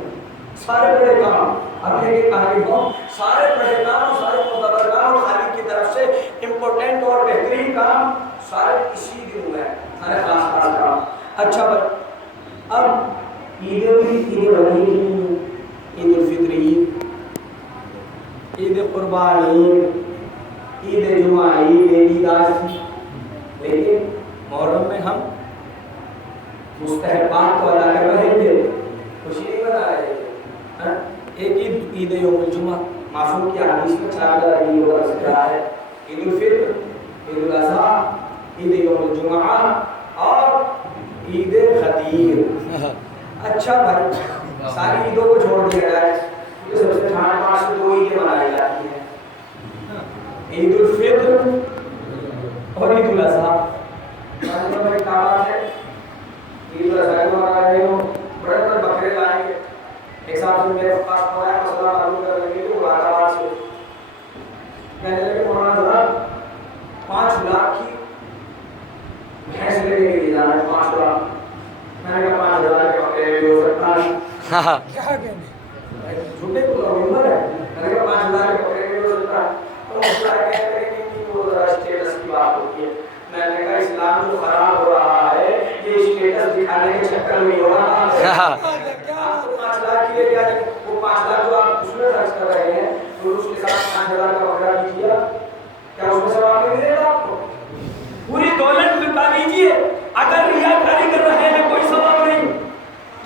سارے بڑے کام، اب ایک کہانی کو، سارے بڑے کام، سارے معتبر کام اور خالق کی طرف سے امپورٹنٹ اور بہترین کام سارے اسی دن ہوئے ہیں، سارے خاص خاص کام۔ اچھا بھائی، اب عید غدیر، عید الفطر، عید قربانی، عید جمعہ، عید آج، لیکن محرم میں ہم مستحبات کو ادا کر رہے تھے، خوشی نہیں بتا رہے تھے۔ ایک عید یوم الجمعہ، معصوم کی حدیث میں 4000 عید کا ذکر ہے، عید الفطر، عید الاضحیٰ، عید یوم الجمعہ اور عید غدیر۔ اچھا بھائی، ساری عیدوں کو چھوڑ دیا جائے، یہ سب سے ٹھانڈ پاٹ سے 2 عیدیں منائی جاتی ہیں، عید الفطر اور عید الاضحیٰ۔ عید رضائی وغیرہ رہے ہو بڑے بڑے بکرے لائیں گے. ایک صاحب سے میرے پاس پڑا ہے مسئلہ معلوم کرنے کے لیے مراد آباد سے کہنے لگے مولانا صاحب 5 لاکھ کی بھینس لینے کے لیے جانا ہے 5 لاکھ. میں نے کہا 5,000 کے بکرے بھی ہو سکتا ہے کیا کہنے جھوٹے کو عمر ہے. میں نے کہا 5,000 کے بکرے بھی ہو سکتا ہے. تو مسئلہ کہتے ہیں کہ وہ ذرا اسٹیٹس کی بات ہوتی ہے. میں نے کہا اسلام جو خراب ہو رہا ہے یہ اسٹیٹس دکھانے کے چکر میں ہو رہا ہے. 5 لاکھ کے لیے وہ 5 لاکھ جو آپ اس میں خرچ کر رہے ہیں تو اس کے ساتھ 5,000 کا بکرا دیجیے کیا اس میں ثواب نہیں ملے گا آپ کو؟ پوری دولت لٹا لیجیے اگر ریاکاری کر رہے ہیں کوئی ثواب نہیں.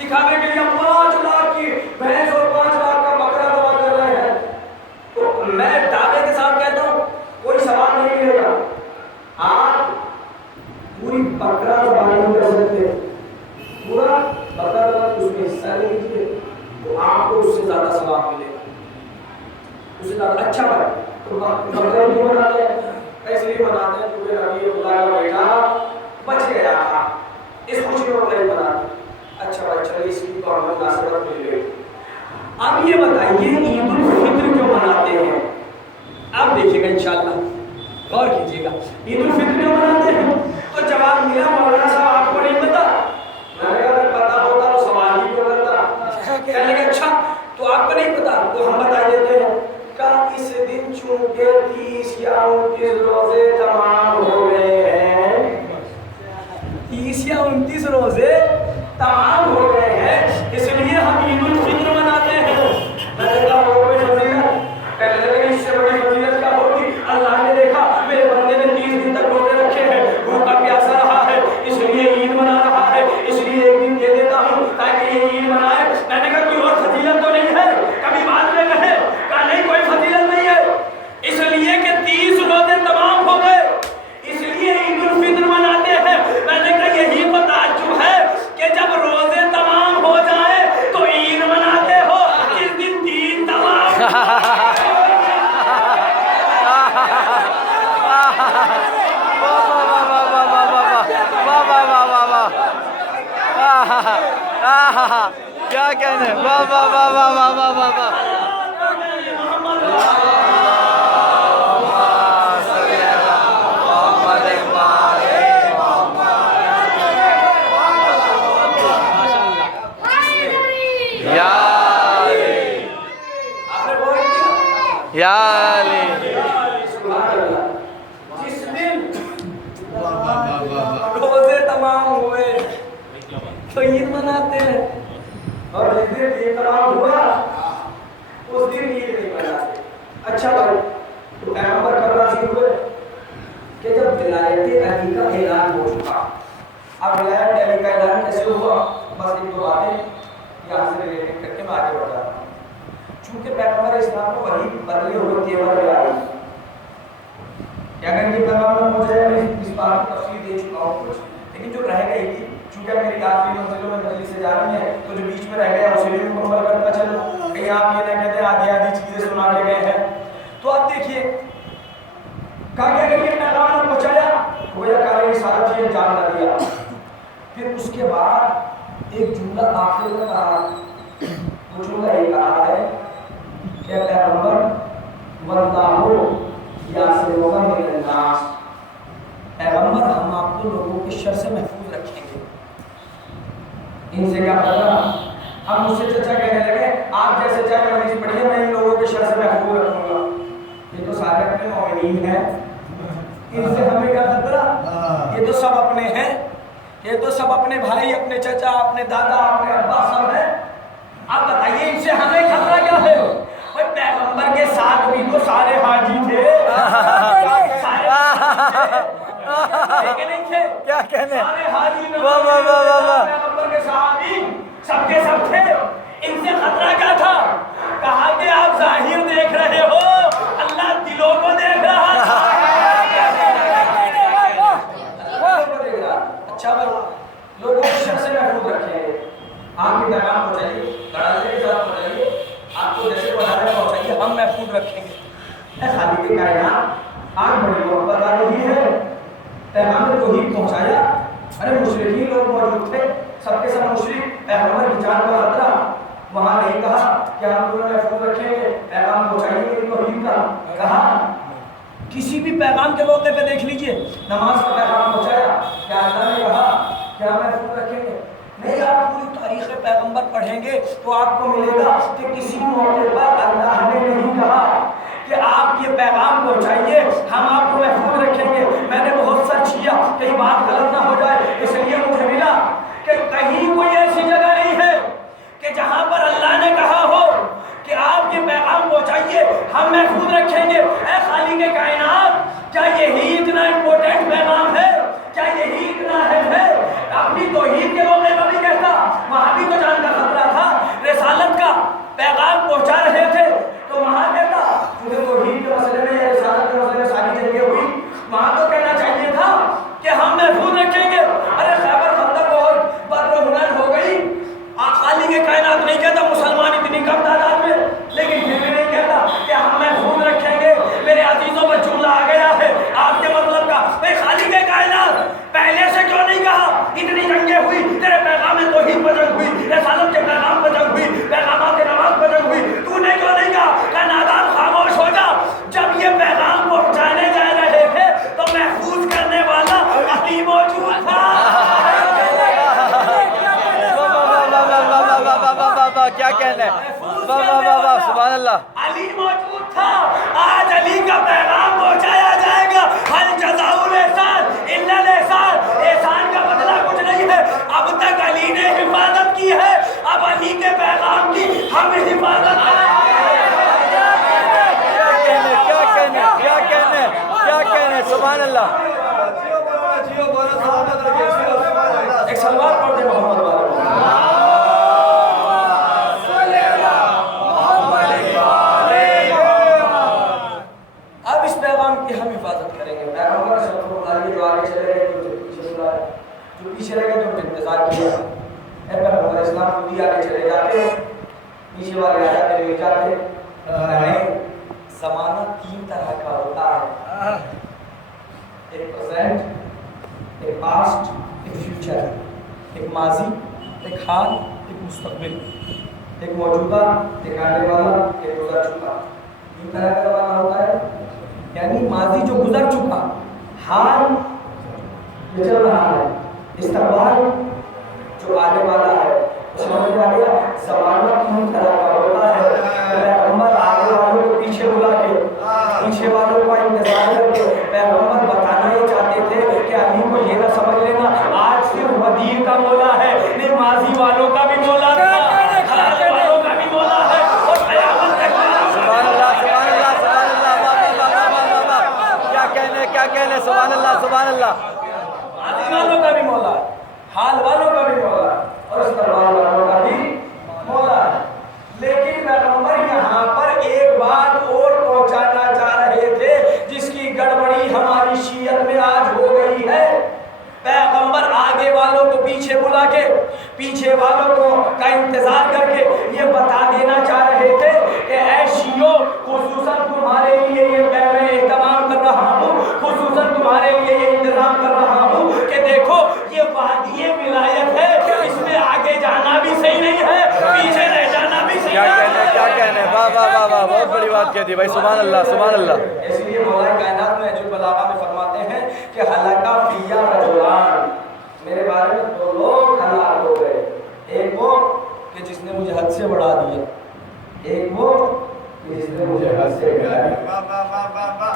دکھانے کے لیے 5 لاکھ کی بھینس اور 5 لاکھ کا بکرا دوا کر رہے ہیں تو میں دعوے کے ساتھ کہتا ہوں کوئی ثواب نہیں ملے گا. آپ پوری بکرا دوا نہیں کر سکتے, پورا بکرا دوا اس میں حصہ لے لیجیے تو آپ کو اس سے زیادہ ثواب ملے گا, اس سے زیادہ اچھا ہے. تو بکرا کیوں بناتے ہیں؟ اس لیے بناتے ہیں کیونکہ نبی خدا کا بیٹا بچ گیا تھا, اس خوشی میں نہیں بناتے. اچھا بھائی چلیے اس کی تو ہمیں مناسبت مل گئی. اب یہ بتائیے عید الفطر کیوں مناتے ہیں؟ اب دیکھیے گا انشاءاللہ غور کیجیے گا عید الفطر کیوں مناتے ہیں. تو جواب ملا مولانا صاحب آپ کو نہیں پتا. میں نے کہا اگر پتا ہوتا تو سوال ہی کیوں کرتا. کہنے لگے اچھا تو آپ کو نہیں پتا تو ہم بتا دیتے ہیں. کہا اس دن چونکہ 30 یا 29 روزے تمام ہو گئے ہیں, 30 یا 29 روزے تمام ہو گئے ہیں اس لیے ہم عید الفطر مناتے ہیں. میں نے کہا وہ کوئی فضیلت کہنے لگے اس سے بڑی فضیلت کیا ہوگی. اللہ نے دیکھا میرے بندے نے 30 دن تک روزے رکھے ہیں, بھوکا پیاسا رہا ہے اس لیے عید منا رہا ہے, اس لیے ایک دن دے دیتا ہوں تاکہ یہ عید منائے. میں نے کہا کوئی اور فضیلت تو نہیں ہے؟ کبھی بعد میں کہے کہا نہیں کوئی فضیلت نہیں ہے اس لیے کہ 30 روزے تمام ہو گئے اس لیے عید الفطر مناتے ہیں. میں نے کہا یہی تعجب ہے کہ جب روزے تمام ہو جائیں تو عید مناتے ہو, اس دن دین تمام. کیا کہنے, واہ واہ واہ واہ واہ واہ واہ واہ. جس دن روزے تمام ہوئے تو عید مناتے ہیں اور جس دن عید تمام ہوا اس دن عید نہیں مناتے. اچھا بھائی تو پیغمبر کب راضی ہوئے کہ جب ولایت علی کا اعلان ہو چکا. اب ولایت علی کا اعلان کیسے ہوا؟ بس ایک دو باتیں یہاں سے ریلیٹ کر کے میں آگے بڑھ جاتا ہوں. چونکہ پیغمبر اسلام کو وہی بدلے ہوئے تیور لے آئی. اگر یہ پیغام پہنچ جائے میں اس بات کی تفصیل دے چکا ہوں کچھ, لیکن جو رہ گئی تھی چونکہ میری آخری منزلوں میں مجلس سے جا رہی ہیں تو جو بیچ میں رہ گیا اسے بھی مکمل کرتا چلو, کہیں آپ یہ نہ کہتے آدھی آدھی چیزیں سنا کے گئے ہیں. تو آپ دیکھیے کہا کہ اگر یہ پیغام پہنچایا گویا کہا سارا چیزیں جان نہ دیا. پھر اس کے بعد ایک جملہ آخر میں کہا, وہ جملہ یہ کہا ہے کہ پیغمبر واللہ یاسرکم من الناس, پیغمبر ہم آپ کو لوگوں کے شر سے محفوظ رکھیں گے. ان سے کیا پتا, ہم مجھ سے چچا کہنے لگے آپ جیسے چاہے حدیث پڑھیے میں ان لوگوں کے شر سے محفوظ رکھوں گا. یہ تو سارے اپنے مومنین ہیں, ان سے ہمیں کیا خطرہ؟ یہ تو سب اپنے ہیں, یہ تو سب اپنے بھائی, اپنے چچا, اپنے دادا, اپنے ابا سب ہیں. اب بتائیے ان سے ہمیں خطرہ کیا ہے؟ پیغمبر کے ساتھ بھی تو سارے حاجی تھے, کیا کہنے, سارے حاجی واہ واہ واہ واہ واہ. پیغمبر کے صحابی سب کے سب تھے. ان سے خطرہ کیا تھا؟ کہا کہ آپ ظاہر دیکھ رہے ہو, اللہ دلوں کو دیکھ رہا تھا. اچھا بھائی لوگوں کو شر سے محفوظ رکھیں, آپ کی پیغام پہنچائیے, دراصل کے ساتھ پہنچائیے, آپ کو جیسے بنانے پہنچائیے, ہم محفوظ رکھیں گے. اے خالق کائنات آپ بڑی محبت آ رہی ہے, پیغام کو ہی پہنچایا. ارے مشرکین لوگ موجود تھے, سب کے سب مشرک، پیغمبر کی جان کا خطرہ، وہاں نہیں کہا کہ ہم دونوں محفوظ رکھیں گے، پیغام پہنچائیں گے توحید کا، کہا کسی بھی پیغام کے موقع پہ دیکھ لیجئے، نماز کا پیغام پہنچایا، کیا اللہ نے کہا کیا محفوظ رکھیں گے؟ نہیں، آپ پوری تاریخ پیغمبر پڑھیں گے تو آپ کو ملے گا کہ کسی موقع پر اللہ نے نہیں کہا کہ آپ یہ پیغام پہنچائیے، ہم آپ کو محفوظ رکھیں گے۔ میں نے بہت سرچ کیا کہیں بات غلط نہ ہو جائے، اس لیے مجھے ملا کہ کہیں کوئی ایسی جگہ نہیں ہے کہ جہاں پر اللہ نے کہا ہو کہ آپ یہ پیغام پہنچائیے، ہم محفوظ رکھیں گے۔ اے خالق کائنات، کیا یہی اتنا امپورٹنٹ پیغام ہے؟ کیا یہی اتنا اہم ہے؟ اپنی توحید کے موقع پر بھی کہتا، وہاں بھی تو جان کا خطرہ تھا، رسالت کا پیغام پہنچا رہے تھے تو وہاں کہتا مجھے توحید کے مسئلے میں یا رسالت کے مسئلے میں ساری جنگیں ہوئی، وہاں تو کہنا چاہیے تھا کہ ہم محفوظ رکھیں گے۔ ارے خیبر خندق بہت بدر و ہنر ہو گئی، خالق کائنات نہیں کہتا مسلمان اتنی کم تعداد میں، لیکن پھر بھی نہیں کہتا کہ ہم محفوظ رکھیں گے۔ میرے عزیزوں پر جملہ آ گیا ہے آپ کے مطلب کا، بھائی خالق کائنات پہلے سے کیوں نہیں کہا؟ اتنی جنگیں ہوئی، تیرے پیغام توحید پر جنگ ہوئی، رسالت کے پیغام پر جنگ ہوئی، پیغامات نماز پر جنگ ہوئی، تو نے کیوں نہیں کہا کہ نادان خاموش ہو جا؟ جب یہ پیغام پہنچانے جا رہے تھے تو محفوظ کرنے والا علی موجود تھا۔ کیا کہنا ہے؟ سبحان اللہ، علی موجود تھا۔ آج علی کا پیغام پہنچایا جائے گا، ہل جزاء الاحسان الا الاحسان، احسان کا بدلہ کچھ نہیں ہے۔ اب تک علی نے حفاظت کی ہے، اب علی کے پیغام کی ہم حفاظت کریں۔ کیا کہنے؟ سبحان اللہ، ایک سلوات پڑھ دے محمد والے۔ اب اس پیغام کی ہم حفاظت کریں گے۔ پیغمبر صلی اللہ علیہ وسلم جو آگے چلے گئے، جو پیچھے بلا ہے، جو پیچھے رہ گئے تو انتظار کیا۔ اے پیغمبر اسلام خود ہی آگے چلے جاتے، پیچھے والے آ جاتے لے جاتے۔ نہیں، زمانہ تین طرح کا ہوتا ہے، ایک پریزنٹ، ایک پاسٹ، ایک فیوچر، ایک ماضی، ایک حال، ایک مستقبل، ایک موجودہ، ایک آنے والا، ایک گزر چکا۔ تین طرح کا زمانہ ہوتا ہے، یعنی ماضی جو گزر چکا، حال جو چل رہا ہے، استقبال جو آنے والا ہے۔ سمجھ میں آ گیا؟ زمانہ تین طرح کا ہوتا ہے۔ پیغمبر آگے والوں کو پیچھے بلا کے، پیچھے والوں کا انتظار کر کے پیغمبر بتانا یہ چاہتے تھے کہ علی کو یہ نہ سمجھ لینا آج صرف ودیع کا مولا ہے، نہیں ماضی والوں کا بھی مولا تھا، حال والوں کا بھی مولا ہے، اور قیامت تک سبحان اللہ، سبحان اللہ، سبحان اللہ، کیا کہنے؟ سبحان اللہ، سبحان اللہ، ماضی والوں کا بھی مولا ہے، حال والوں کا بھی مولا ہے، اور استقبال والوں کا بھی مولا ہے۔ لیکن پیغمبر یہاں پر ایک بات اور پہنچانا چاہ رہے تھے جس کی گڑبڑی ہماری شیعت میں آج ہو گئی ہے۔ پیغمبر آگے والوں کو پیچھے بلا کے، پیچھے والوں کو کا انتظار کر کے یہ بتا دینا چاہ رہے تھے کہ اے شیعو، خصوصاً تمہارے لیے یہ میں اہتمام کر رہا ہوں، خصوصاً تمہارے لیے یہ انتظام کر رہا ہوں کہ دیکھو یہ وادی ولایت ہے، اس میں آگے جانا بھی صحیح نہیں ہے، پیچھے رہ جانا بھی صحیح نہیں ہے۔ کیا کہنے؟ واہ واہ واہ واہ، بہت بڑی بات کہہ دی بھائی، سبحان اللہ، سبحان اللہ۔ اس لیے مولا کائنات میں جو بلاغہ میں فرماتے ہیں کہ ہلاکا فیا رجلان، میرے بارے میں دو لوگ ہلاک ہو گئے، ایک وہ کہ جس نے مجھے حد سے بڑھا دیا، ایک وہ کہ جس نے مجھے حد سے گرا دیا۔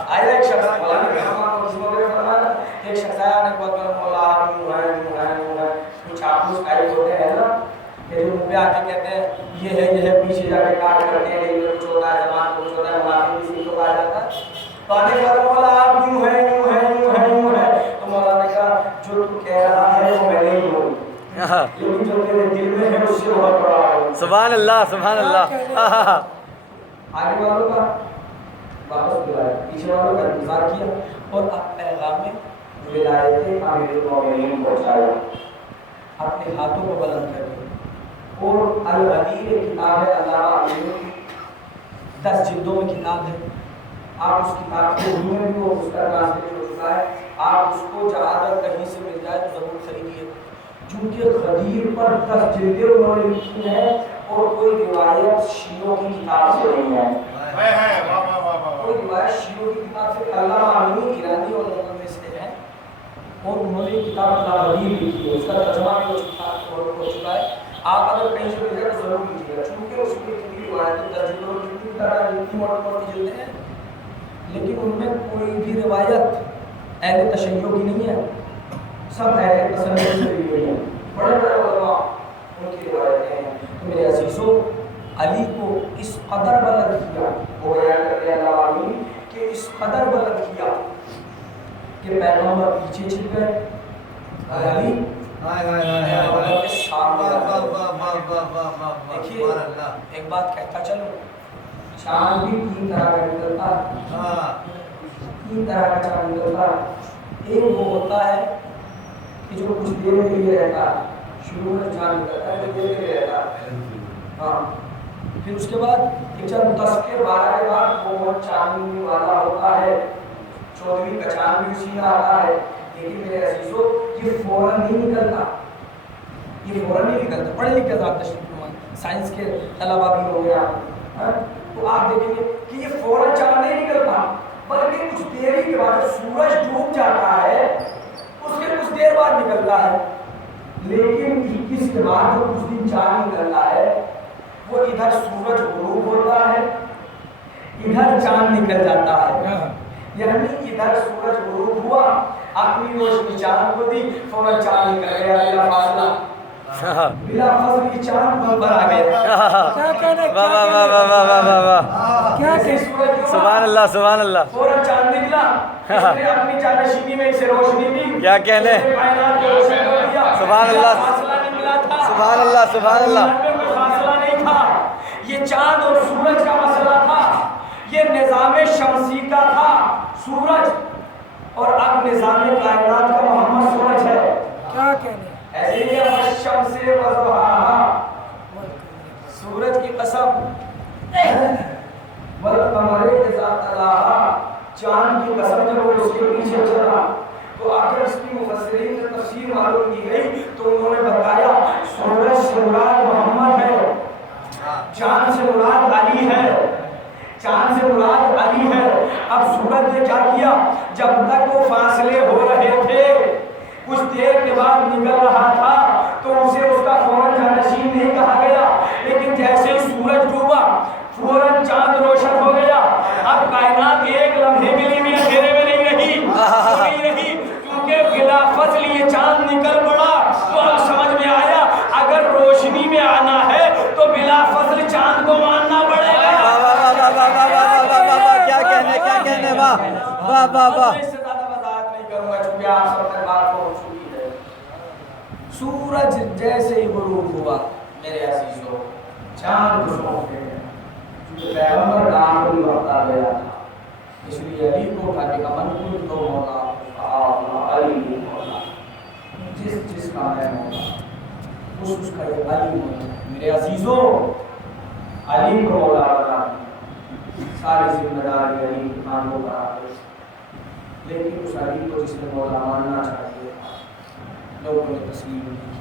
آیا ایک شخص مولا نے فرمایا، ایک شخص آیا نے کہا مولا کچھ چاپلوس ٹائپ ہوتے ہیں نا کہ جو منہ پہ آ کے کہتے ہیں یہ ہے پیچھے جا کے کاٹ کرتے ہیں، لیکن کچھ ہوتا ہے زبان کچھ ہوتا ہے، منافق کسی کو کہا جاتا ہے۔ تو آنے کہا مولا آپ یوں ہے یوں ہے یوں ہے یوں ہے، تو مولا نے کہا جو تو کہہ رہا ہے وہ میں نہیں ہوں، لیکن جو تیرے دل میں ہے اس سے بہت بڑا ہے۔ سبحان اللہ، سبحان اللہ۔ آگے والوں کا واپس بلایا، پیچھے والوں کا انتظار کیا، اور اب پیغام ولایت امیر المومنین پہنچایا اپنے ہاتھوں کو بلند کر کے۔ اور الغدیر کتاب ہے علامہ امین کی، 10 جلدوں میں کتاب ہے، آپ اس کتاب کو اردو میں بھی اس کا ٹرانسلیٹ ہو چکا ہے، آپ اس کو جہاں اگر کہیں سے مل جائے تو ضرور خریدیے۔ چونکہ غدیر پر 10 جلدیں انہوں نے لکھی ہیں اور کوئی روایت شیعوں کی کتاب سے نہیں ہے. کوئی روایت شیعوں کی کتاب سے علامہ امین ایرانی اور لوگوں میں سے ہے اور انہوں نے کتاب غدیر لکھی ہے. اس کا ترجمہ بھی ہو چکا ہے. آپ اگر کہیں سے ملے تو ضرور لیجیے گا چونکہ اس میں کتنی روایتیں درج ہیں اور کتنی طرح جتنی موٹی جلدیں ہیں لیکن ان میں کوئی بھی روایت اہل تشیع کی نہیں ہے. سب اہل تسنن سے لی گئی ہیں. بڑے بڑے علماء ان کی روایتیں ہیں. تو میرے عزیزوں علی کو اس قدر بلند کیا وہ بیان کرتے ہیں اللہ عالمین کہ اس قدر بلند کیا کہ پیغمبر پیچھے چھپ گئے. علی پیغمبر کے سامنے دیکھیے ایک بات کہتا چلو چاند بھی 3 طرح کا نکلتا ہے. 3 طرح کا چاند نکلتا ہے. ایک وہ ہوتا ہے کہ جو کچھ دیر کے لیے رہتا ہے. شروع میں چاند نکلتا ہے جو دیر کے لیے رہتا ہے. ہاں پھر اس کے بعد ایک چند 10 کے 12 کے بعد وہ چاندنی والا ہوتا ہے. 14ویں کا چاند بھی اسی میں آتا ہے. لیکن میرے عزیزوں یہ فوراً نہیں نکلتا. یہ فوراً نہیں نکلتا. پڑھے لکھے ذات تشریف فرما سائنس کے طلبہ بھی ہو گیا تو آپ دیکھیں گے کہ یہ فوراً چاند نہیں نکلتا بلکہ کچھ دیر کے بعد سورج ڈوب جاتا ہے اس کے کچھ دیر بعد نکلتا ہے. لیکن 21 کے بعد جو کچھ دن چاند نکلتا ہے وہ ادھر سورج غروب ہوتا ہے ادھر چاند نکل جاتا ہے. یعنی ادھر سورج غروب ہوا اپنی روشنی چاند کو دی فوراً چاند نکل گیا بلا فاصلہ بلا فضل کی چاند پر آ گیا. سبحان اللہ سبحان اللہ. فوراً چاند نکلا اس نے اپنی جانشینی میں اسے روشنی دی. کیا کہنے سبحان اللہ سبحان اللہ سبحان اللہ. کوئی فاصلہ نہیں تھا. یہ چاند اور سورج کا مسئلہ تھا. یہ نظام شمسی کا تھا سورج اور اب نظام کائنات کا محمد سورج ہے. کیا کہنے ایسے ہی الشمس وضحاها سورج کی قسم والقمر اذا تلاها چاند کی قسم جب وہ اس کے پیچھے چلا تو آخر اس کی مفسرین نے تفسیر معلوم کی گئی تو انہوں نے بتایا سورج سے مراد محمد ہے چاند سے مراد علی ہے چاند سے مراد علی ہے. اب سورج نے کیا کیا جب تک وہ فاصلے ہو رہے تھے کچھ دیر کے بعد نکل رہا تھا تو اسے اس کا فوراً جانشین نہیں کہا گیا. لیکن جیسے ہی سورج ڈوبا فوراً چاند روشن ہو گیا. اب کائنات ایک لمحے کے لیے بھی اندھیرے میں نہیں رہی کیونکہ بلا فصل یہ چاند نکل پڑا. تو اب سمجھ میں آیا اگر روشنی میں آنا ہے تو بلا فصل چاند کو ماننا پڑے گا. کیا کہنے واہ واہ واہ واہ. سورج جیسے ہی غروب ہوا میرے عزیزوں چاند غروب ہو گیا کیونکہ پیغمبر کا آخری وقت آ گیا تھا. اس لیے علی کو اٹھا کے کہا من کن تو مولا علی مولا جس کا ہے مولا اس کا یہ علی مولا. میرے عزیزوں علی کو مولا بنا ساری ذمہ داری علی کے کاندھوں پر آ گئی. لیکن اس علی کو جس نے مولا ماننا چاہیے لوگوں نے تسلیم نہیں کی.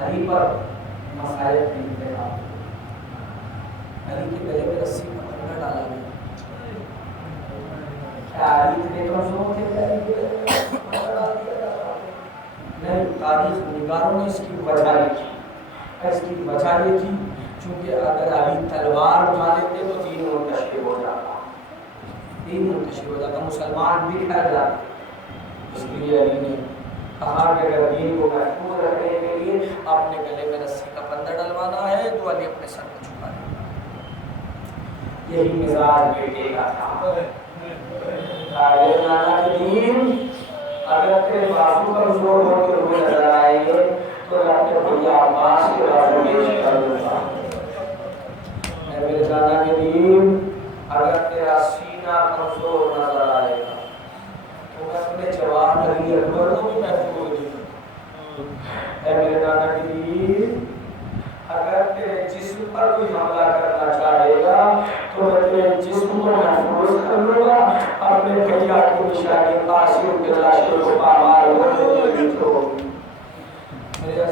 علی پر مسائل کا انتخاب علی کے گلے میں رسی کا پکڑ ڈالا گیا. کیا علی اتنے کمزور تھے کہ علی کے گلے میں پکڑ ڈال دیا جاتا؟ نہیں. تاریخ نگاروں نے اس کی وجہ لکھی. اس کی وجہ یہ تھی چونکہ اگر علی تلوار اٹھا لیتے تو 3 منتشر ہو جاتا. 3 منتشر ہو جاتا مسلمان بکھر جاتے. اس لیے علی نے کہا کہ اگر دین کو محفوظ رکھنے کے لیے اپنے گلے میں رسی کا پندہ ڈلوانا ہے تو علی اپنے سر کو چھپا لے. یہی مزاج بیٹے کا تھا. نانا کے دین اگر تیرے بازو کمزور ہوتے ہوئے نظر آئیں گے تو اپنے بھیا عباس کے بازو پیش کر دوں گا. میرے نانا کے دین اگر تیرا سینہ کمزور نظر آئے گا تو میں اپنے جوان علی اکبر کو بھی محفوظ دوں. اے میرے نانا کے دین اگر تیرے جسم پر کوئی حملہ کرنا چاہے گا تو میں تیرے جسم کو محفوظ کر لوں گا. اپنے بھیا کی نشانی قاسم کے لاشے کو پامال ہوگی.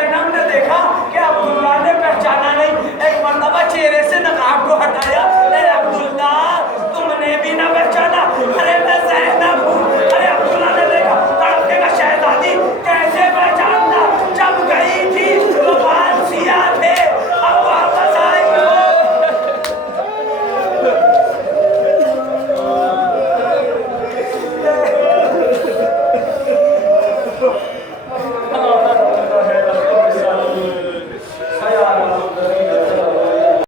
زینب نے دیکھا کہ عبداللہ نے پہچانا نہیں، ایک مرتبہ چہرے سے نقل